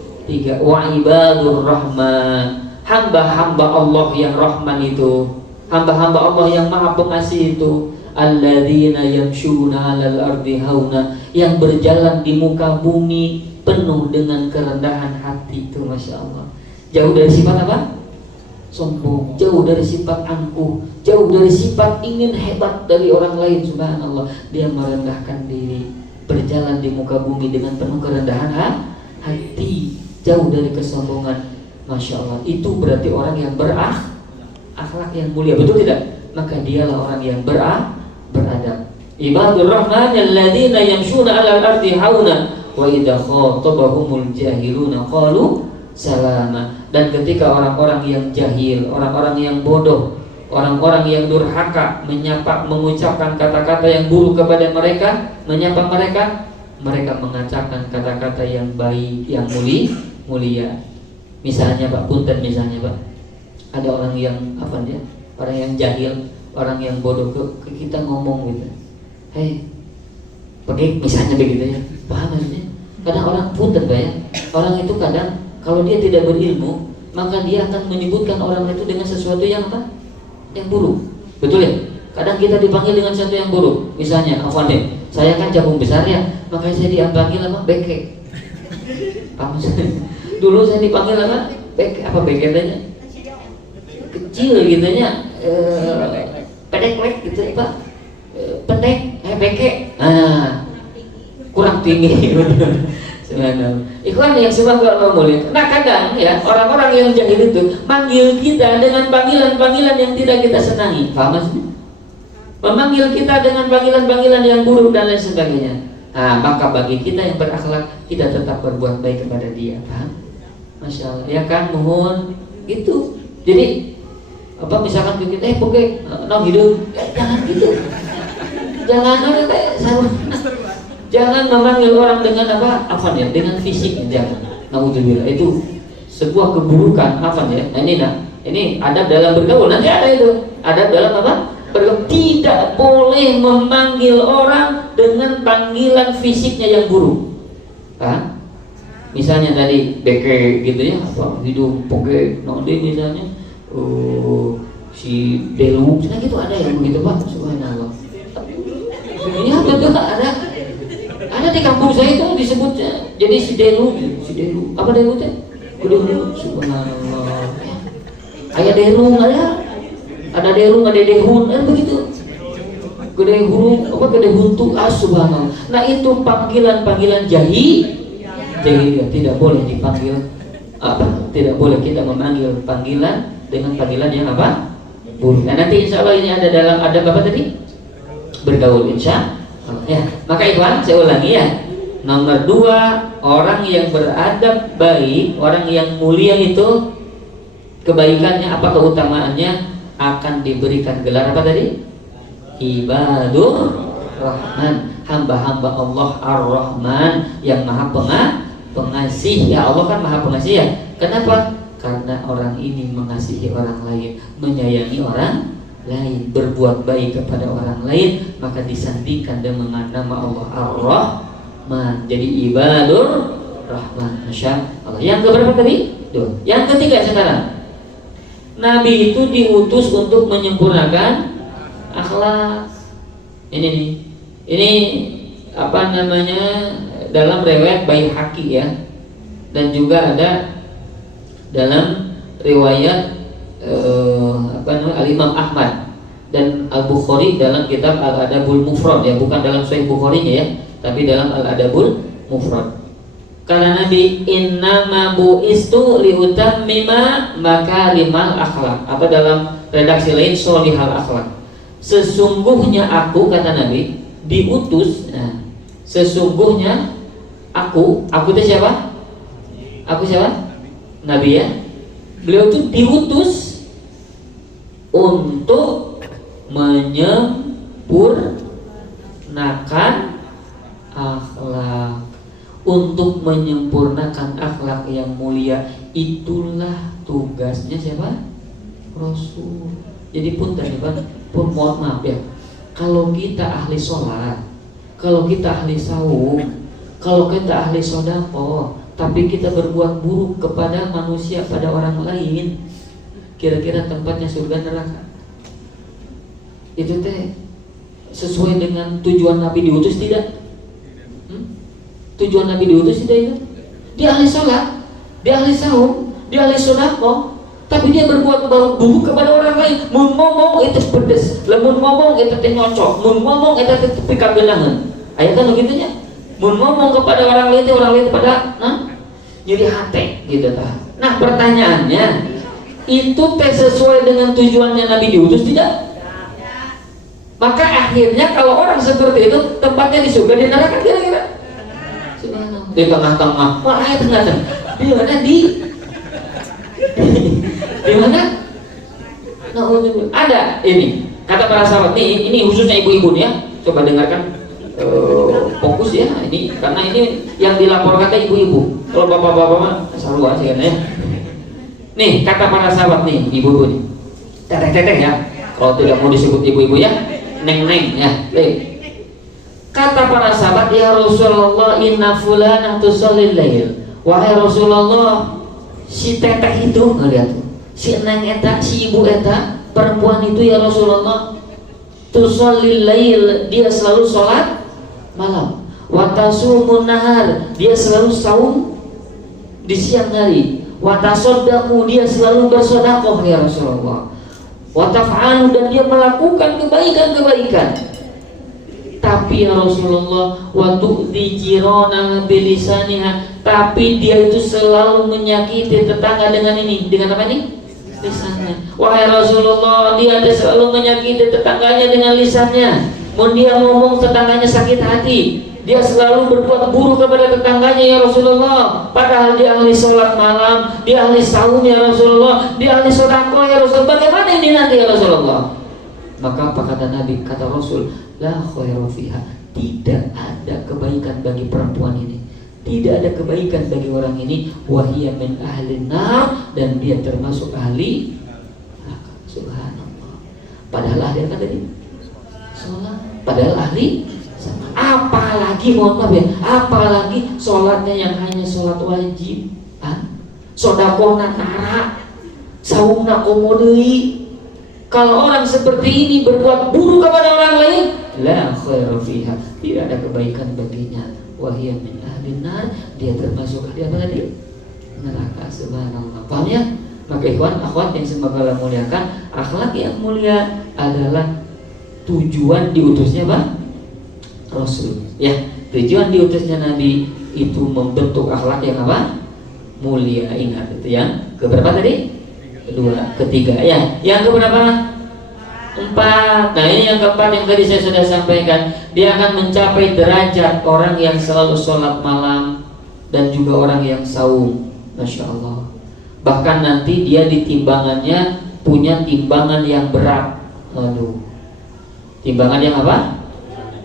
Wa ibadur Rahman, hamba-hamba Allah yang Rahman itu, hamba-hamba Allah yang Maha Pengasih itu alladzina yamshuna 'alal ardi hauna, yang berjalan di muka bumi penuh dengan kerendahan hati. Itu Masya Allah. Jauh dari sifat apa? Sombong, jauh dari sifat angkuh, jauh dari sifat ingin hebat dari orang lain. Subhanallah, dia merendahkan diri, berjalan di muka bumi dengan penuh kerendahan hati, jauh dari kesombongan. Masya Allah, itu berarti orang yang berakhlak yang mulia, betul tidak? Maka dialah orang yang beradab. Ibadur Rahman alladzina yamshuna 'alal ardi hauna wa idza khatabahumul jahiluna qalu salama. Dan ketika orang-orang yang jahil, orang-orang yang bodoh, orang-orang yang durhaka mengucapkan kata-kata yang buruk kepada mereka, menyapa mereka, mereka mengucapkan kata-kata yang baik, yang mulia. Misalnya Pak, punten misalnya Pak, ada orang yang apa dia? Orang yang jahil, orang yang bodoh ke kita ngomong gitu. Hei, pergi misalnya begitu ya. Paham maksudnya? Kadang orang punten Pak ya. Orang itu kadang kalau dia tidak berilmu, maka dia akan menyebutkan orang itu dengan sesuatu yang apa? Yang buruk. Betul ya? Kadang kita dipanggil dengan sesuatu yang buruk. Misalnya, afwan deh, saya kan jagung besar ya, makanya saya dipanggil apa? Beke. Apa maksudnya? Dulu saya dipanggil apa? Beke tanya? Kecil gitu nya, pedek gitu ya Pak. Pendek, beke. Kurang tinggi. Ikhwan yang semoga Allah mulia. Nah kadang ya orang-orang yang jahil itu manggil kita dengan panggilan-panggilan yang tidak kita senangi. Paham maksudnya? Memanggil kita dengan panggilan-panggilan yang buruk dan lain sebagainya. Nah, maka bagi kita yang berakhlak, kita tetap berbuat baik kepada dia. Paham? Masya Allah. Ya kan, mohon itu. Jadi apa misalkan kita pokoknya nong hidup, jangan gitu. Jangan ada kayak sama. Jangan memanggil orang dengan apa ya, dengan fisiknya, jangan. Nauzubillah, itu sebuah keburukan ya. Ini adab dalam bergaul, nanti ada itu. Adab dalam apa? Bergaul. Tidak boleh memanggil orang dengan panggilan fisiknya yang buruk. Misalnya tadi beke gitu ya, apa hidup poge, nonde misalnya, si delu, nah gitu ada yang begitu Pak. Subhanallah. Ini apa tuh ada di kampung saya itu disebutnya jadi si delu apa delu teh? Delu. Subhanallah. Ayah derung ada derung, ada dehun, begitu. Gede hurung apa gede huntu, subhanallah. Nah itu panggilan jahiliyah, tidak boleh dipanggil tidak boleh kita memanggil panggilan dengan panggilan yang apa? Buruk. Nah nanti insya Allah ini ada dalam adab apa tadi? Bergaul insya Allah. Ya, maka ikhwan saya ulangi ya. Nomor 2, orang yang beradab baik, orang yang mulia itu kebaikannya apa, keutamaannya akan diberikan gelar apa tadi? Ibadur Rahman, hamba-hamba Allah Ar-Rahman yang maha pengasih. Ya Allah kan maha pengasih ya. Kenapa? Karena orang ini mengasihi orang lain, menyayangi orang lain, berbuat baik kepada orang lain, maka disandingkan dengan nama Allah Ar-Rahman. Jadi Ibadur Rahman. Masya Allah. Yang keberapa tadi? 2. Yang ketiga sekarang, Nabi itu diutus untuk menyempurnakan akhlak. Ini apa namanya, dalam riwayat Baihaqi ya, dan juga ada dalam riwayat Al-Imam Ahmad dan Al-Bukhari dalam kitab Al-Adabul Mufrad ya, bukan dalam Sahih Bukharinya ya, tapi dalam Al-Adabul Mufrad. Karena Nabi innama bu'istu liutammima makarimal akhlak, atau dalam redaksi lain sholihal akhlak. Sesungguhnya aku, kata Nabi, diutus. Nah, sesungguhnya aku itu siapa? Aku siapa? Nabi ya. Beliau itu diutus untuk menyempurnakan akhlak, untuk menyempurnakan akhlak yang mulia. Itulah tugasnya siapa? Rasul. Jadi punten pun mohon maaf ya, kalau kita ahli sholat, kalau kita ahli saum, kalau kita ahli sodaqoh, tapi kita berbuat buruk kepada manusia, pada orang lain, kira-kira tempatnya surga neraka? Itu teh sesuai dengan tujuan Nabi diutus tidak? Tujuan Nabi diutus tidak itu? Dia ahli sholat, dia ahli saum, dia ahli sedekah, tapi dia berbuat buruk kepada orang lain. Mun ngomong itu pedes, mun ngomong itu teh nyocok, mun ngomong itu teh tepi kabelangan. Aya kan begitunya. Mun ngomong kepada orang lain pada nyeri hati gitu tah. Nah, pertanyaannya, itu teh sesuai dengan tujuannya Nabi diutus tidak? Maka akhirnya kalau orang seperti itu tempatnya di surga, di neraka kira-kira? Di tengah-tengah. Wah, tengah-tengah. Di mana di mana? Nah, ada ini kata para sahabat ini khususnya ibu-ibu nih ya. Coba dengarkan fokus ya ini karena ini yang dilaporkan ke ibu-ibu. Kalau bapak-bapak mah selalu aja kan ya. Nih kata para sahabat nih ibu-ibu nih. Teteh-teteh ya. Kalau tidak mau disebut ibu-ibu ya, neng-neng ya. Kata para sahabat, ya Rasulullah, inna fulanah tusallil lail. Wahai Rasulullah, si teteh itu ngeliat, si neng eta, si ibu eta, perempuan itu ya Rasulullah, tusallil lail, dia selalu sholat malam. Wa tasumun nahar, dia selalu saum di siang hari. Wa tasaddaqu, dia selalu bersedekah ya Rasulullah. Wa taf'alu, dan dia melakukan kebaikan-kebaikan. Tapi ya Rasulullah, waktu dijirona bilisaniha, tapi dia itu selalu menyakiti tetangga dengan ini, dengan apa ini? Lisannya. Wahai Rasulullah, dia selalu menyakiti tetangganya dengan lisannya. Mau dia ngomong tetangganya sakit hati, dia selalu berbuat buruk kepada tetangganya ya Rasulullah. Padahal dia ahli sholat malam, dia ahli saum ya Rasulullah, dia ahli sedekah ya Rasulullah. Bagaimana ini nanti ya Rasulullah? Maka apa kata Nabi, kata Rasul, la khairu fiha, tidak ada kebaikan bagi perempuan ini, tidak ada kebaikan bagi orang ini, wahiyya min ahli nar, dan dia termasuk ahli neraka. Subhanallah. Padahal ahli apa tadi? Sholat. Padahal ahli, apalagi mohon maaf ya, apalagi sholatnya yang hanya sholat wajib, sodakona tara, saumna komodei. Kalau orang seperti ini berbuat buruk kepada orang lain, la khairu fiha, tidak ada kebaikan baginya. Wahiyya min ahli nar, dia termasuk ahli apa tadi? Neraka. Subhanallah. Paham ya? Maka ikhwan akhwat yang semoga Allah muliakan, akhlak yang mulia adalah tujuan diutusnya apa? Rasul. Ya, tujuan diutusnya Nabi itu membentuk akhlak yang apa? Mulia. Ingat itu yang keberapa tadi? Kedua, ketiga ya. Yang keberapa? 4. Nah ini yang keempat yang tadi saya sudah sampaikan. Dia akan mencapai derajat orang yang selalu sholat malam dan juga orang yang saum. Masya Allah. Bahkan nanti dia di timbangannya punya timbangan yang berat. Aduh. Timbangan yang apa?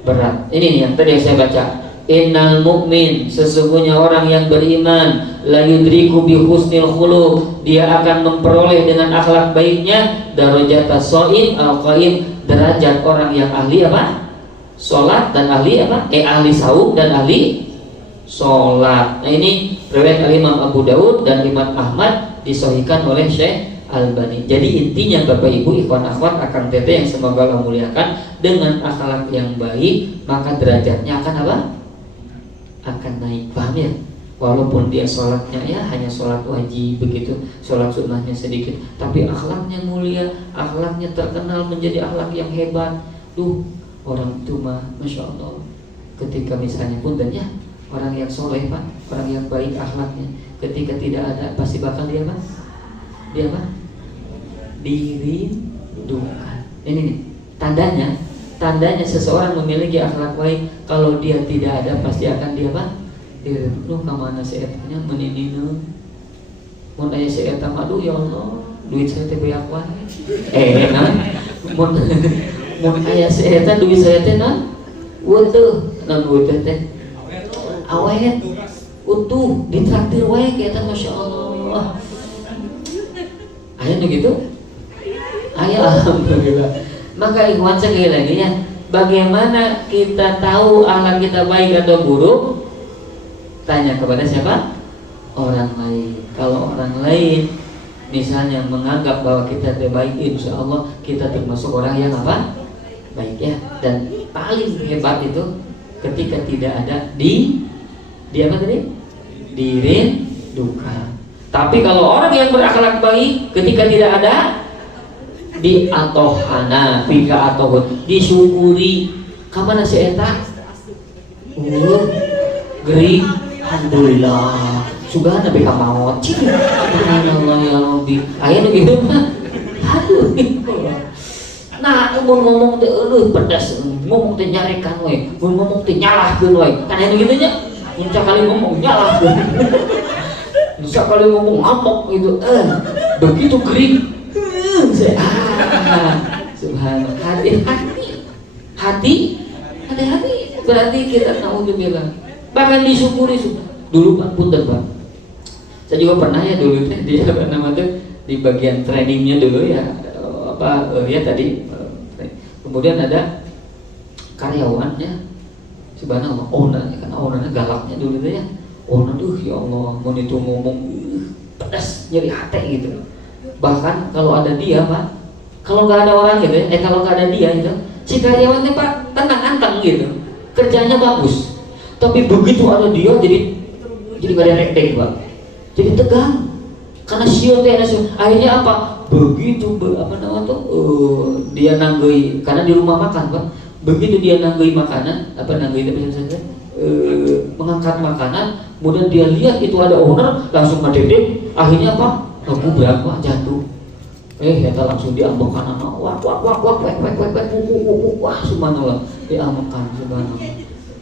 Berat. Ini nih yang tadi saya baca. Innal mu'min, sesungguhnya orang yang beriman, la yudriku bi husnil khuluq, dia akan memperoleh dengan akhlak baiknya darajat shaim al-qaim, derajat orang yang ahli apa? Salat dan ahli apa? Ahli saum dan ahli salat. Nah ini riwayat Imam Abu Daud dan Imam Ahmad disahihkan oleh Syekh Albani. Jadi intinya Bapak Ibu ikhwan akhwat akang teteh yang semoga Allah muliakan, dengan akhlak yang baik maka derajatnya akan apa? Akan naik. Paham ya? Walaupun dia sholatnya ya hanya sholat wajib begitu, sholat sunnahnya sedikit, tapi akhlaknya mulia, akhlaknya terkenal menjadi akhlak yang hebat. Orang itu mah Masya Allah, ketika misalnya pun dan ya orang yang soleh Pak, orang yang baik akhlaknya, ketika tidak ada pasti bakal dia apa? Dia apa? Dirindukan. Ini nih tandanya seseorang memiliki akhlak baik. Kalau dia tidak ada pasti akan dia apa? Dirindu. Kemana si etanya menininu? Mun aya si eta aduh ya Allah, duit saya teh beak wae. Mun aya si eta duit saya teh wutuh, wutuh teh awet utuh ditraktir wae ke eta Masya Allah. Aya nu gitu? Aya alhamdulillah. Maka ikhwan sekali lagi ya, bagaimana kita tahu akhlak kita baik atau buruk? Tanya kepada siapa? Orang lain. Kalau orang lain misalnya menganggap bahwa kita baik, insya Allah kita termasuk orang yang apa? Baik ya. Dan paling hebat itu ketika tidak ada di apa tadi? Dirindukan. Tapi kalau orang yang berakhlak baik ketika tidak ada di atohana, pika atohun, disyukuri. Kamana si eta? Gering, alhamdulillah. Sudah nabi kamawat. Subhanallah ya Rabbi. Aya nu kitu mah. Aduh. Nah, ngomong teh pedas, ngomong teh nyarekan we, ngomong teh nyalahkeun we. Kan aya kitu nya. Mun kali ngomong nyalahkeun. Bisa kali ngomong ngambek gitu. Begitu gering. Subhanallah. Hati-hati berarti kita naudzubillah. Bahkan disyukuri sudah. Dulu Pak punten Pak. Saya juga pernah ya dulu teh di apa namanya di bagian trainingnya dulu ya tadi kemudian ada karyawannya subhanallah ownernya kan ownernya galaknya dulu teh ya. Owner tuh ya Allah mau itu ngomong pedas nyeri hati gitu. Bahkan kalau ada dia Pak, kalau nggak ada orang gitu ya, kalau nggak ada dia gitu, si karyawannya Pak tenang anteng gitu, kerjanya bagus. Tapi begitu ada dia jadi nggak ada rek Pak, jadi tegang karena siot ya akhirnya apa? Begitu dia nanggui karena di rumah makan Pak, begitu dia nanggui makanan nanggui mengangkat makanan, kemudian dia lihat itu ada owner langsung ngededek, akhirnya apa? Aku berapa jatuh. Kita langsung diambekkan anak wak subhanallah diambekkan subhanallah.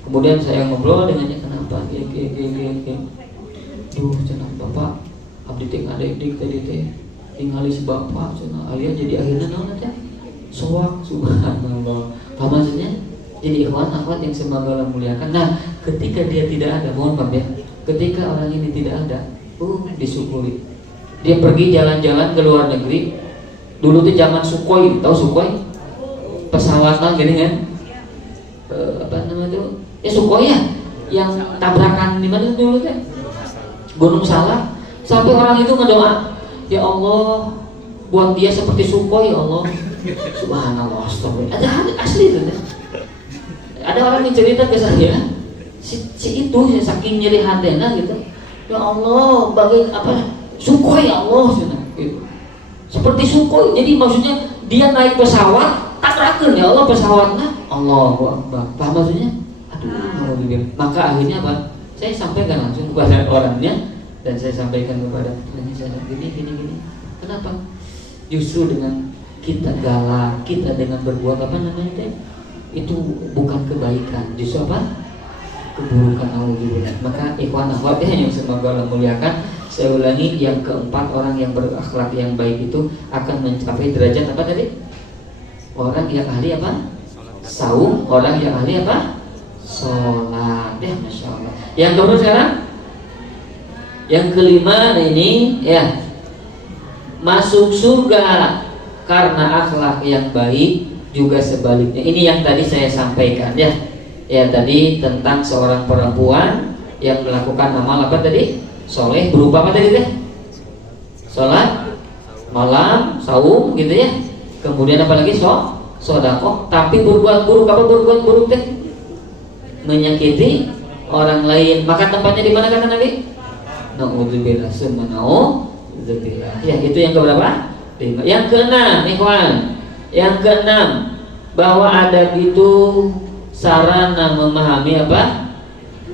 Kemudian saya ngobrol dengannya kenapa? Duh cenah bapak abdi teh ngadek tadi teh ningali si bapak cenah alias jadi akhirnya naon teh soak subhanallah. Apa maksudnya? Jadi ikhwan akhwat yang semoga Allah muliakan. Nah, ketika dia tidak ada, mohon maaf ya. Ketika orang ini tidak ada, disyukuri. Dia pergi jalan-jalan ke luar negeri. Dulu tuh zaman Sukhoi, tahu Sukhoi? Pesawatnya gini kan? Apa namanya itu? Sukhoi ya, yang tabrakan di mana dulu teh? Gunung Salak. Sampai orang itu ngedoa, ya Allah, buat dia seperti Sukhoi, ya Allah. Subhanallah, astagfirullah. Ada asli itu teh. Ada orang yang cerita ke saya, si itu saking nyeri hatena gitu. Ya Allah, bagai apa? Sukhoi ya Allah, gitu. Seperti Sukhoi. Jadi maksudnya dia naik pesawat, tabrakan ya Allah pesawatnya. Allahu Akbar. Paham maksudnya? Aduh, maka akhirnya apa? Saya sampaikan langsung kepada orangnya dan saya sampaikan kepada saya gini. Kenapa? Justru dengan kita galak, kita dengan berbuat apa namanya teh? Itu bukan kebaikan, justru apa? Keburukan. Alhamdulillah. Maka ikhwan akhwat yang semoga Allah muliakan, saya ulangi, yang keempat, orang yang berakhlak yang baik itu akan mencapai derajat apa tadi? Orang yang ahli apa? Saum. Orang yang ahli apa? Sholat. Masya Allah. Yang keempat sekarang? Yang kelima ini ya, masuk surga karena akhlak yang baik. Juga sebaliknya. Ini yang tadi saya sampaikan ya. Ya tadi tentang seorang perempuan yang melakukan amal apa tadi? Soleh berupa apa tadi teh? Sholat malam, saum gitu ya. Kemudian apa lagi? Sodakoh. Tapi berbuat buruk apa? Berbuat buruk teh? Menyakiti orang lain. Maka tempatnya di mana kata Nabi? Naudzubillah summa naudzubillah. Ya itu yang keberapa? 5. Yang keenam, ikhwan. Yang keenam, bahwa adab itu sarana memahami apa?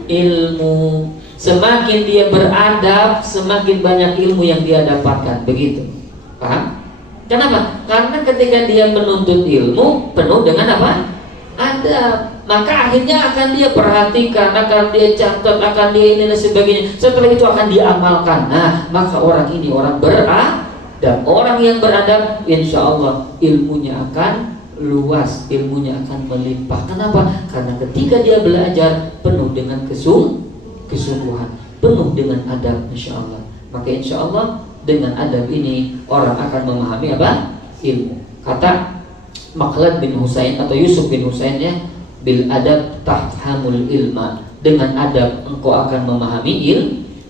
Ilmu. Semakin dia beradab, semakin banyak ilmu yang dia dapatkan. Begitu. Paham? Kenapa? Karena ketika dia menuntut ilmu penuh dengan apa? Adab. Maka akhirnya akan dia perhatikan, akan dia catat, akan dia ini dan sebagainya. Setelah itu akan diamalkan. Nah, maka orang ini orang beradab. Dan orang yang beradab, insya Allah ilmunya akan luas, ilmunya akan melimpah. Kenapa? Karena ketika dia belajar penuh dengan kesungguhan, penuh dengan adab, insya Allah. Maka insya Allah dengan adab ini orang akan memahami apa? Ilmu. Kata Makhlad bin Husain atau Yusuf bin Husain ya, bil adab tafhamul ilma. Dengan adab engkau akan memahami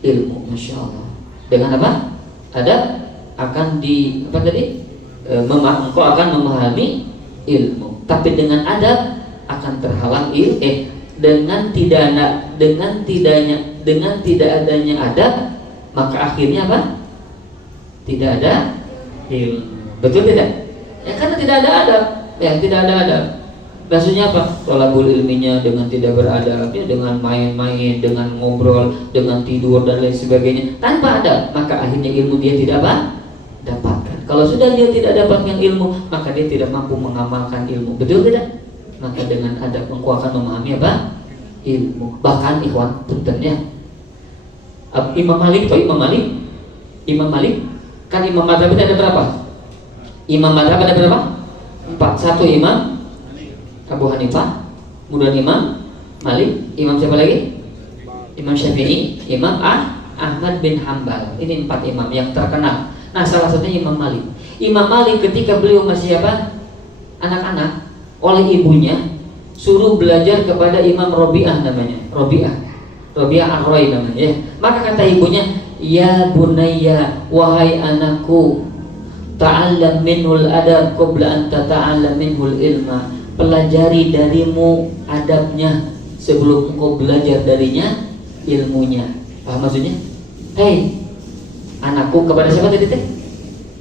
ilmu, insya Allah. Dengan apa? Adab akan engkau akan memahami ilmu. Tapi dengan adab akan terhalang dengan tidak adanya adab, maka akhirnya apa? Tidak ada ilmu. Betul tidak? Ya karena tidak ada adab. Ya tidak ada adab. Maksudnya apa? Tolabul ilminya dengan tidak beradab, ya, dengan main-main, dengan ngobrol, dengan tidur dan lain sebagainya tanpa adab, maka akhirnya ilmu dia tidak apa? Dapatkan. Kalau sudah dia tidak dapatkan ilmu, maka dia tidak mampu mengamalkan ilmu. Betul tidak? Maka dengan adab engkau akan memahami apa? Ilmu. Bahkan ikhwan, tentunya Imam Malik kan imam mazhab itu ada berapa? Imam mazhab ada berapa? 4. Satu Imam Abu Hanifah, kemudian Imam Malik, Imam siapa lagi? Imam Syafi'i, Imam Ahmad bin Hambal. Ini 4 imam yang terkenal. Nah, salah satunya Imam Malik. Imam Malik ketika beliau masih apa? Anak-anak, oleh ibunya suruh belajar kepada Imam Robi'ah namanya. Robi'ah Ar-Rai namanya, ya. Maka kata ibunya, "Ya bunayya, wahai anakku, ta'allam minhul adab qabla an tata'allam minhul ilma." Pelajari darimu adabnya sebelum engkau belajar darinya ilmunya. Paham maksudnya? Hei anakku, kepada siapa tadi teh?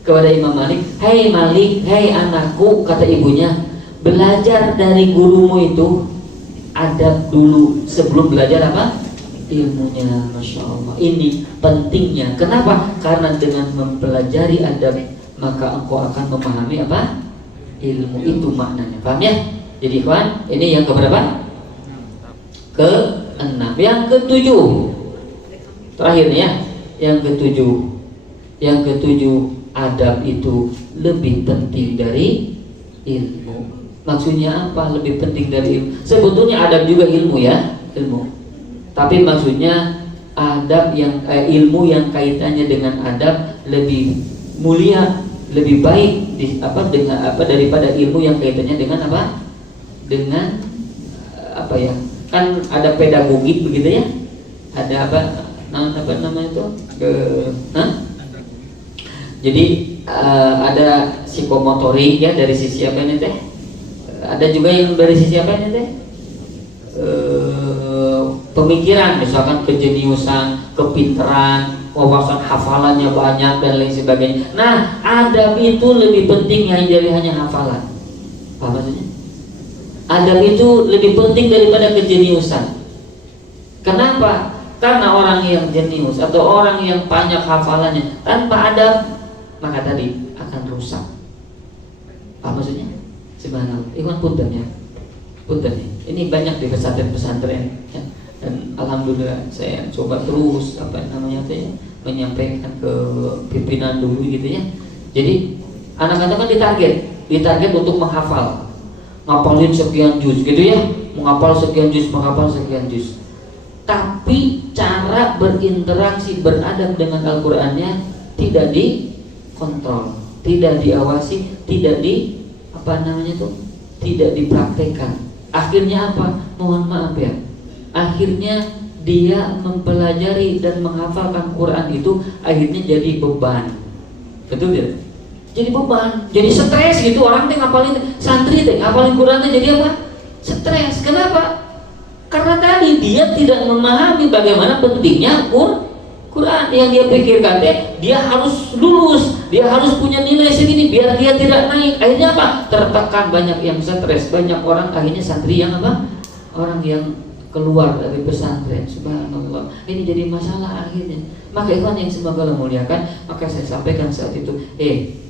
Kepada Imam Malik. Hei Malik, hei anakku, kata ibunya, belajar dari gurumu itu adab dulu sebelum belajar apa? Ilmunya. Masya Allah. Ini pentingnya. Kenapa? Karena dengan mempelajari adab maka engkau akan memahami apa? Ilmu itu maknanya. Paham ya? Jadi kawan, ini yang keberapa? Ke-6. Yang ke-7 terakhir nih ya. Yang ke-7 adab itu lebih penting dari ilmu. Maksudnya apa? Lebih penting dari ilmu. Sebetulnya adab juga ilmu ya, ilmu. Tapi maksudnya adab yang ilmu yang kaitannya dengan adab lebih mulia, lebih baik daripada ilmu yang kaitannya dengan apa? Dengan apa ya? Kan ada pedagogik begitu ya? Ada apa namanya itu? Jadi ada psikomotorik ya dari sisi apa ini teh? Ada juga yang dari sisi apa ini teh? Pemikiran, misalkan kejeniusan, kepintaran, wawasan hafalannya banyak dan lain sebagainya. Nah, adab itu lebih penting dari hanya hafalan. Apa maksudnya? Adab itu lebih penting daripada kejeniusan. Kenapa? Karena orang yang jenius atau orang yang banyak hafalannya tanpa adab, maka tadi akan rusak. Apa maksudnya? Subhanallah. Ikhwan punten ya. Punten ya. Ini banyak di pesantren-pesantren ya. Dan alhamdulillah saya coba terus menyampaikan ke pimpinan dulu gitu ya. Jadi anak-anak kan ditarget untuk menghafal, ngapalin sekian juz gitu ya, menghafal sekian juz. Tapi cara berinteraksi beradab dengan Al-Qur'annya tidak dikontrol, tidak diawasi, tidak tidak dipraktekkan. Akhirnya apa? Mohon maaf ya. Akhirnya dia mempelajari dan menghafalkan Quran itu akhirnya jadi beban. Betul tidak? Jadi beban, jadi stres gitu. Orang teh ngapalin, santri teh ngapalin Quran teh jadi apa? Stres. Kenapa? Karena tadi dia tidak memahami bagaimana pentingnya Quran. Yang dia pikirkan teh dia harus lulus, dia harus punya nilai segini biar dia tidak naik. Akhirnya apa? Tertekan, banyak yang stres, banyak orang akhirnya santri yang apa? Orang yang keluar dari pesantren. Subhanallah. Ini jadi masalah akhirnya. Maka ikhwan yang semoga Allah muliakan, maka saya sampaikan saat itu,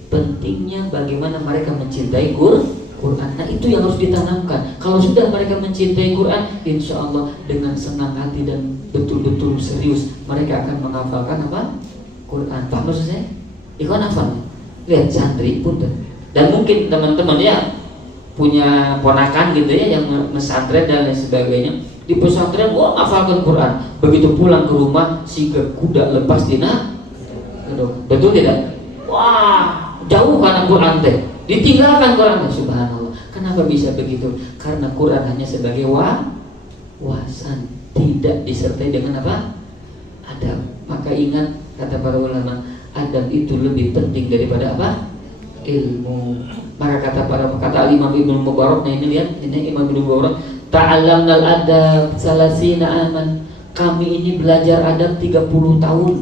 pentingnya bagaimana mereka mencintai Quran. Nah, itu yang harus ditanamkan. Kalau sudah mereka mencintai Quran, insya Allah dengan senang hati dan betul-betul serius mereka akan menghafalkan apa? Quran. Paham maksud saya? Ikhwan hafal. Lihat santri pun. Dan mungkin teman-teman ya punya ponakan gitu ya yang mesantren dan lain sebagainya. Di pesantren, hafalkan Quran. Begitu pulang ke rumah, siga kuda lepas dina. Betul tidak? Wah, jauh karena Quran teh. Ditinggalkan Quran. Subhanallah. Kenapa bisa begitu? Karena Quran hanya sebagai wawasan, tidak disertai dengan apa? Adab. Maka ingat kata para ulama, adab itu lebih penting daripada apa? Ilmu. Maka kata Imam Ibnu Mubarak, nah ini lihat, ini Imam Ibnu Mubarak, ta'allamnal adab salasina aman. Kami ini belajar adab 30 tahun.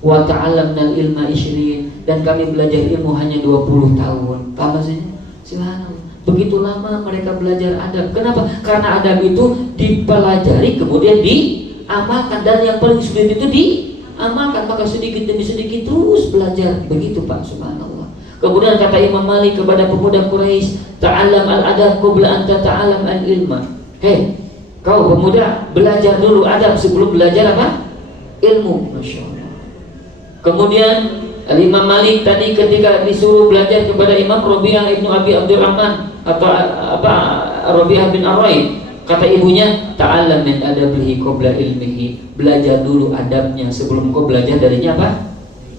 Wa ta'allamnal ilma 20, dan kami belajar ilmu hanya 20 tahun. Paham maksudnya? Subhanallah. Begitu lama mereka belajar adab. Kenapa? Karena adab itu dipelajari kemudian diamalkan, dan yang paling sulit itu diamalkan. Maka sedikit demi sedikit terus belajar. Begitu Pak, subhanallah. Kemudian kata Imam Malik kepada pemuda Quraisy, ta'allam al-adab qabla an tata'allam al-ilma. Hei, kau pemuda, belajar dulu adab sebelum belajar apa? Ilmu. Masya Allah. Kemudian Imam Malik tadi ketika disuruh belajar kepada Imam Rabi'ah ibnu Abi Abdurrahman atau Rabi'ah bin Ar-Raib, kata ibunya, ta'allam min adabihi qabla ilmihi. Belajar dulu adabnya sebelum kau belajar darinya apa?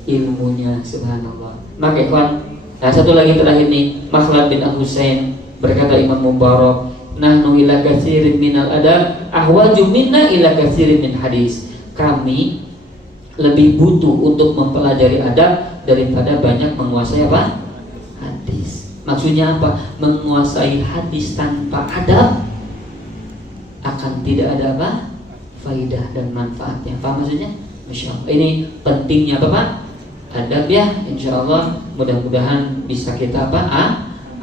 Ilmunya. Subhanallah. Maka ikhwan, nah satu lagi terakhir nih, Makhlad bin Al-Husain berkata Imam Mubarak, nahnu ila katsirin minal adab ahwaju minna ila katsirin min hadis. Kami lebih butuh untuk mempelajari adab daripada banyak menguasai apa? Hadis. Maksudnya apa? Menguasai hadis tanpa adab akan tidak ada apa? Faidah dan manfaatnya. Paham maksudnya? Masya Allah. Ini pentingnya apa Pak? Adab ya. Insya Allah mudah-mudahan bisa kita apa?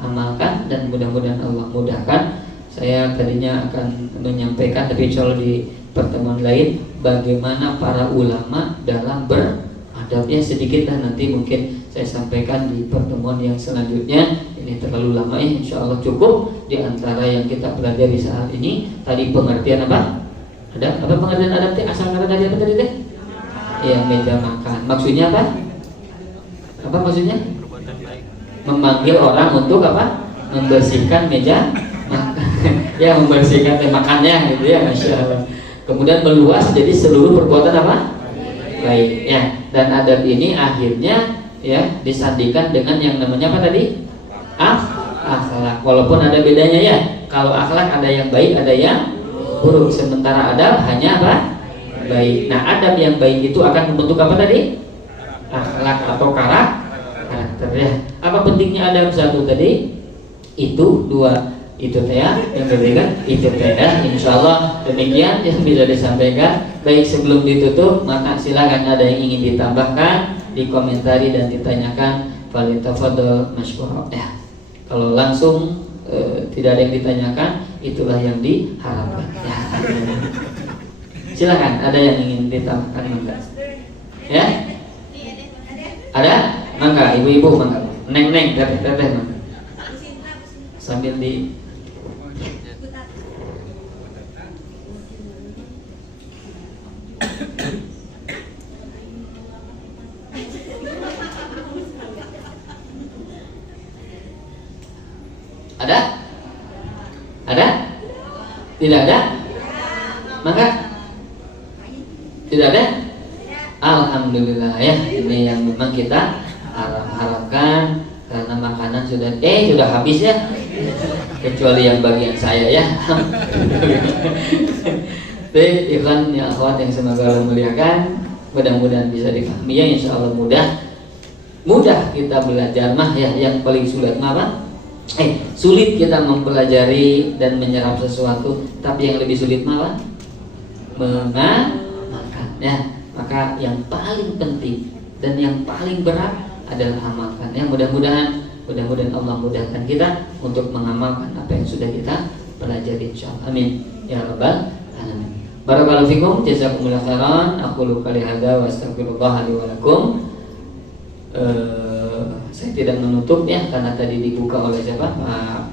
Amalkan, dan mudah-mudahan Allah mudahkan. Saya tadinya akan menyampaikan, tapi insya Allah di pertemuan lain, bagaimana para ulama dalam beradab ya, sedikit lah nanti mungkin saya sampaikan di pertemuan yang selanjutnya. Ini terlalu lama ya, insya Allah cukup. Di antara yang kita pelajari saat ini tadi pengertian apa? Ada apa pengertian adab teh? Asal kata dari apa tadi teh? Ya, meja makan. Maksudnya apa? Apa maksudnya? Memanggil orang untuk apa? Membersihkan meja makan. Ya, membersihkan makannya gitu ya, masya Allah. Kemudian meluas jadi seluruh perbuatan apa? Baik ya. Dan adab ini akhirnya ya disandingkan dengan yang namanya apa tadi? Akhlak. Walaupun ada bedanya ya. Kalau akhlak ada yang baik, ada yang buruk. Sementara adab hanya apa? Baik. Nah, adab yang baik itu akan membentuk apa tadi? Akhlak atau karakter ya. Apa pentingnya adab? Satu tadi, itu dua itu teh ya, yang ketiga itu teh ya. Insyaallah demikian yang bisa disampaikan. Baik, sebelum ditutup maka silakan ada yang ingin ditambahkan, dikomentari dan ditanyakan. Falitafadhol masykurah ya. Kalau langsung tidak ada yang ditanyakan, itulah yang diharapkan ya. Silakan ada yang ingin ditambahkan mangga. Ya? Ada? Mangga ibu-ibu mangga. Neng-neng teteh mangga. Sambil di ada? Ada? Tidak ada? Maka tidak ada? Alhamdulillah ya. Ini yang memang kita harapkan, karena makanan sudah habis ya. Kecuali yang bagian saya ya. Ikhwan ya akhwat yang semoga Allah muliakan, mudah-mudahan bisa dipahami ya. Insya Allah mudah kita belajar mah ya. Yang paling sulit mah apa? Sulit kita mempelajari dan menyerap sesuatu, tapi yang lebih sulit malah mengamalkan ya. Maka yang paling penting dan yang paling berat adalah amalkan ya. Mudah-mudahan Allah mudahkan kita untuk mengamalkan apa yang sudah kita pelajari insyaallah. Amin ya rabbal alamin. Barakallahu fikum, jazakumullah khairan. Aqulu qali hadza wa astaghfirullah li wa lakum. Saya tidak menutup ya, karena tadi dibuka oleh siapa? Pak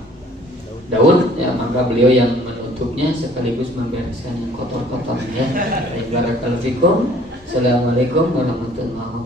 Daud ya, maka beliau yang menutupnya sekaligus membereskan yang kotor-kotor ya. Barakallahu fikum. Assalamualaikum warahmatullahi wabarakatuh.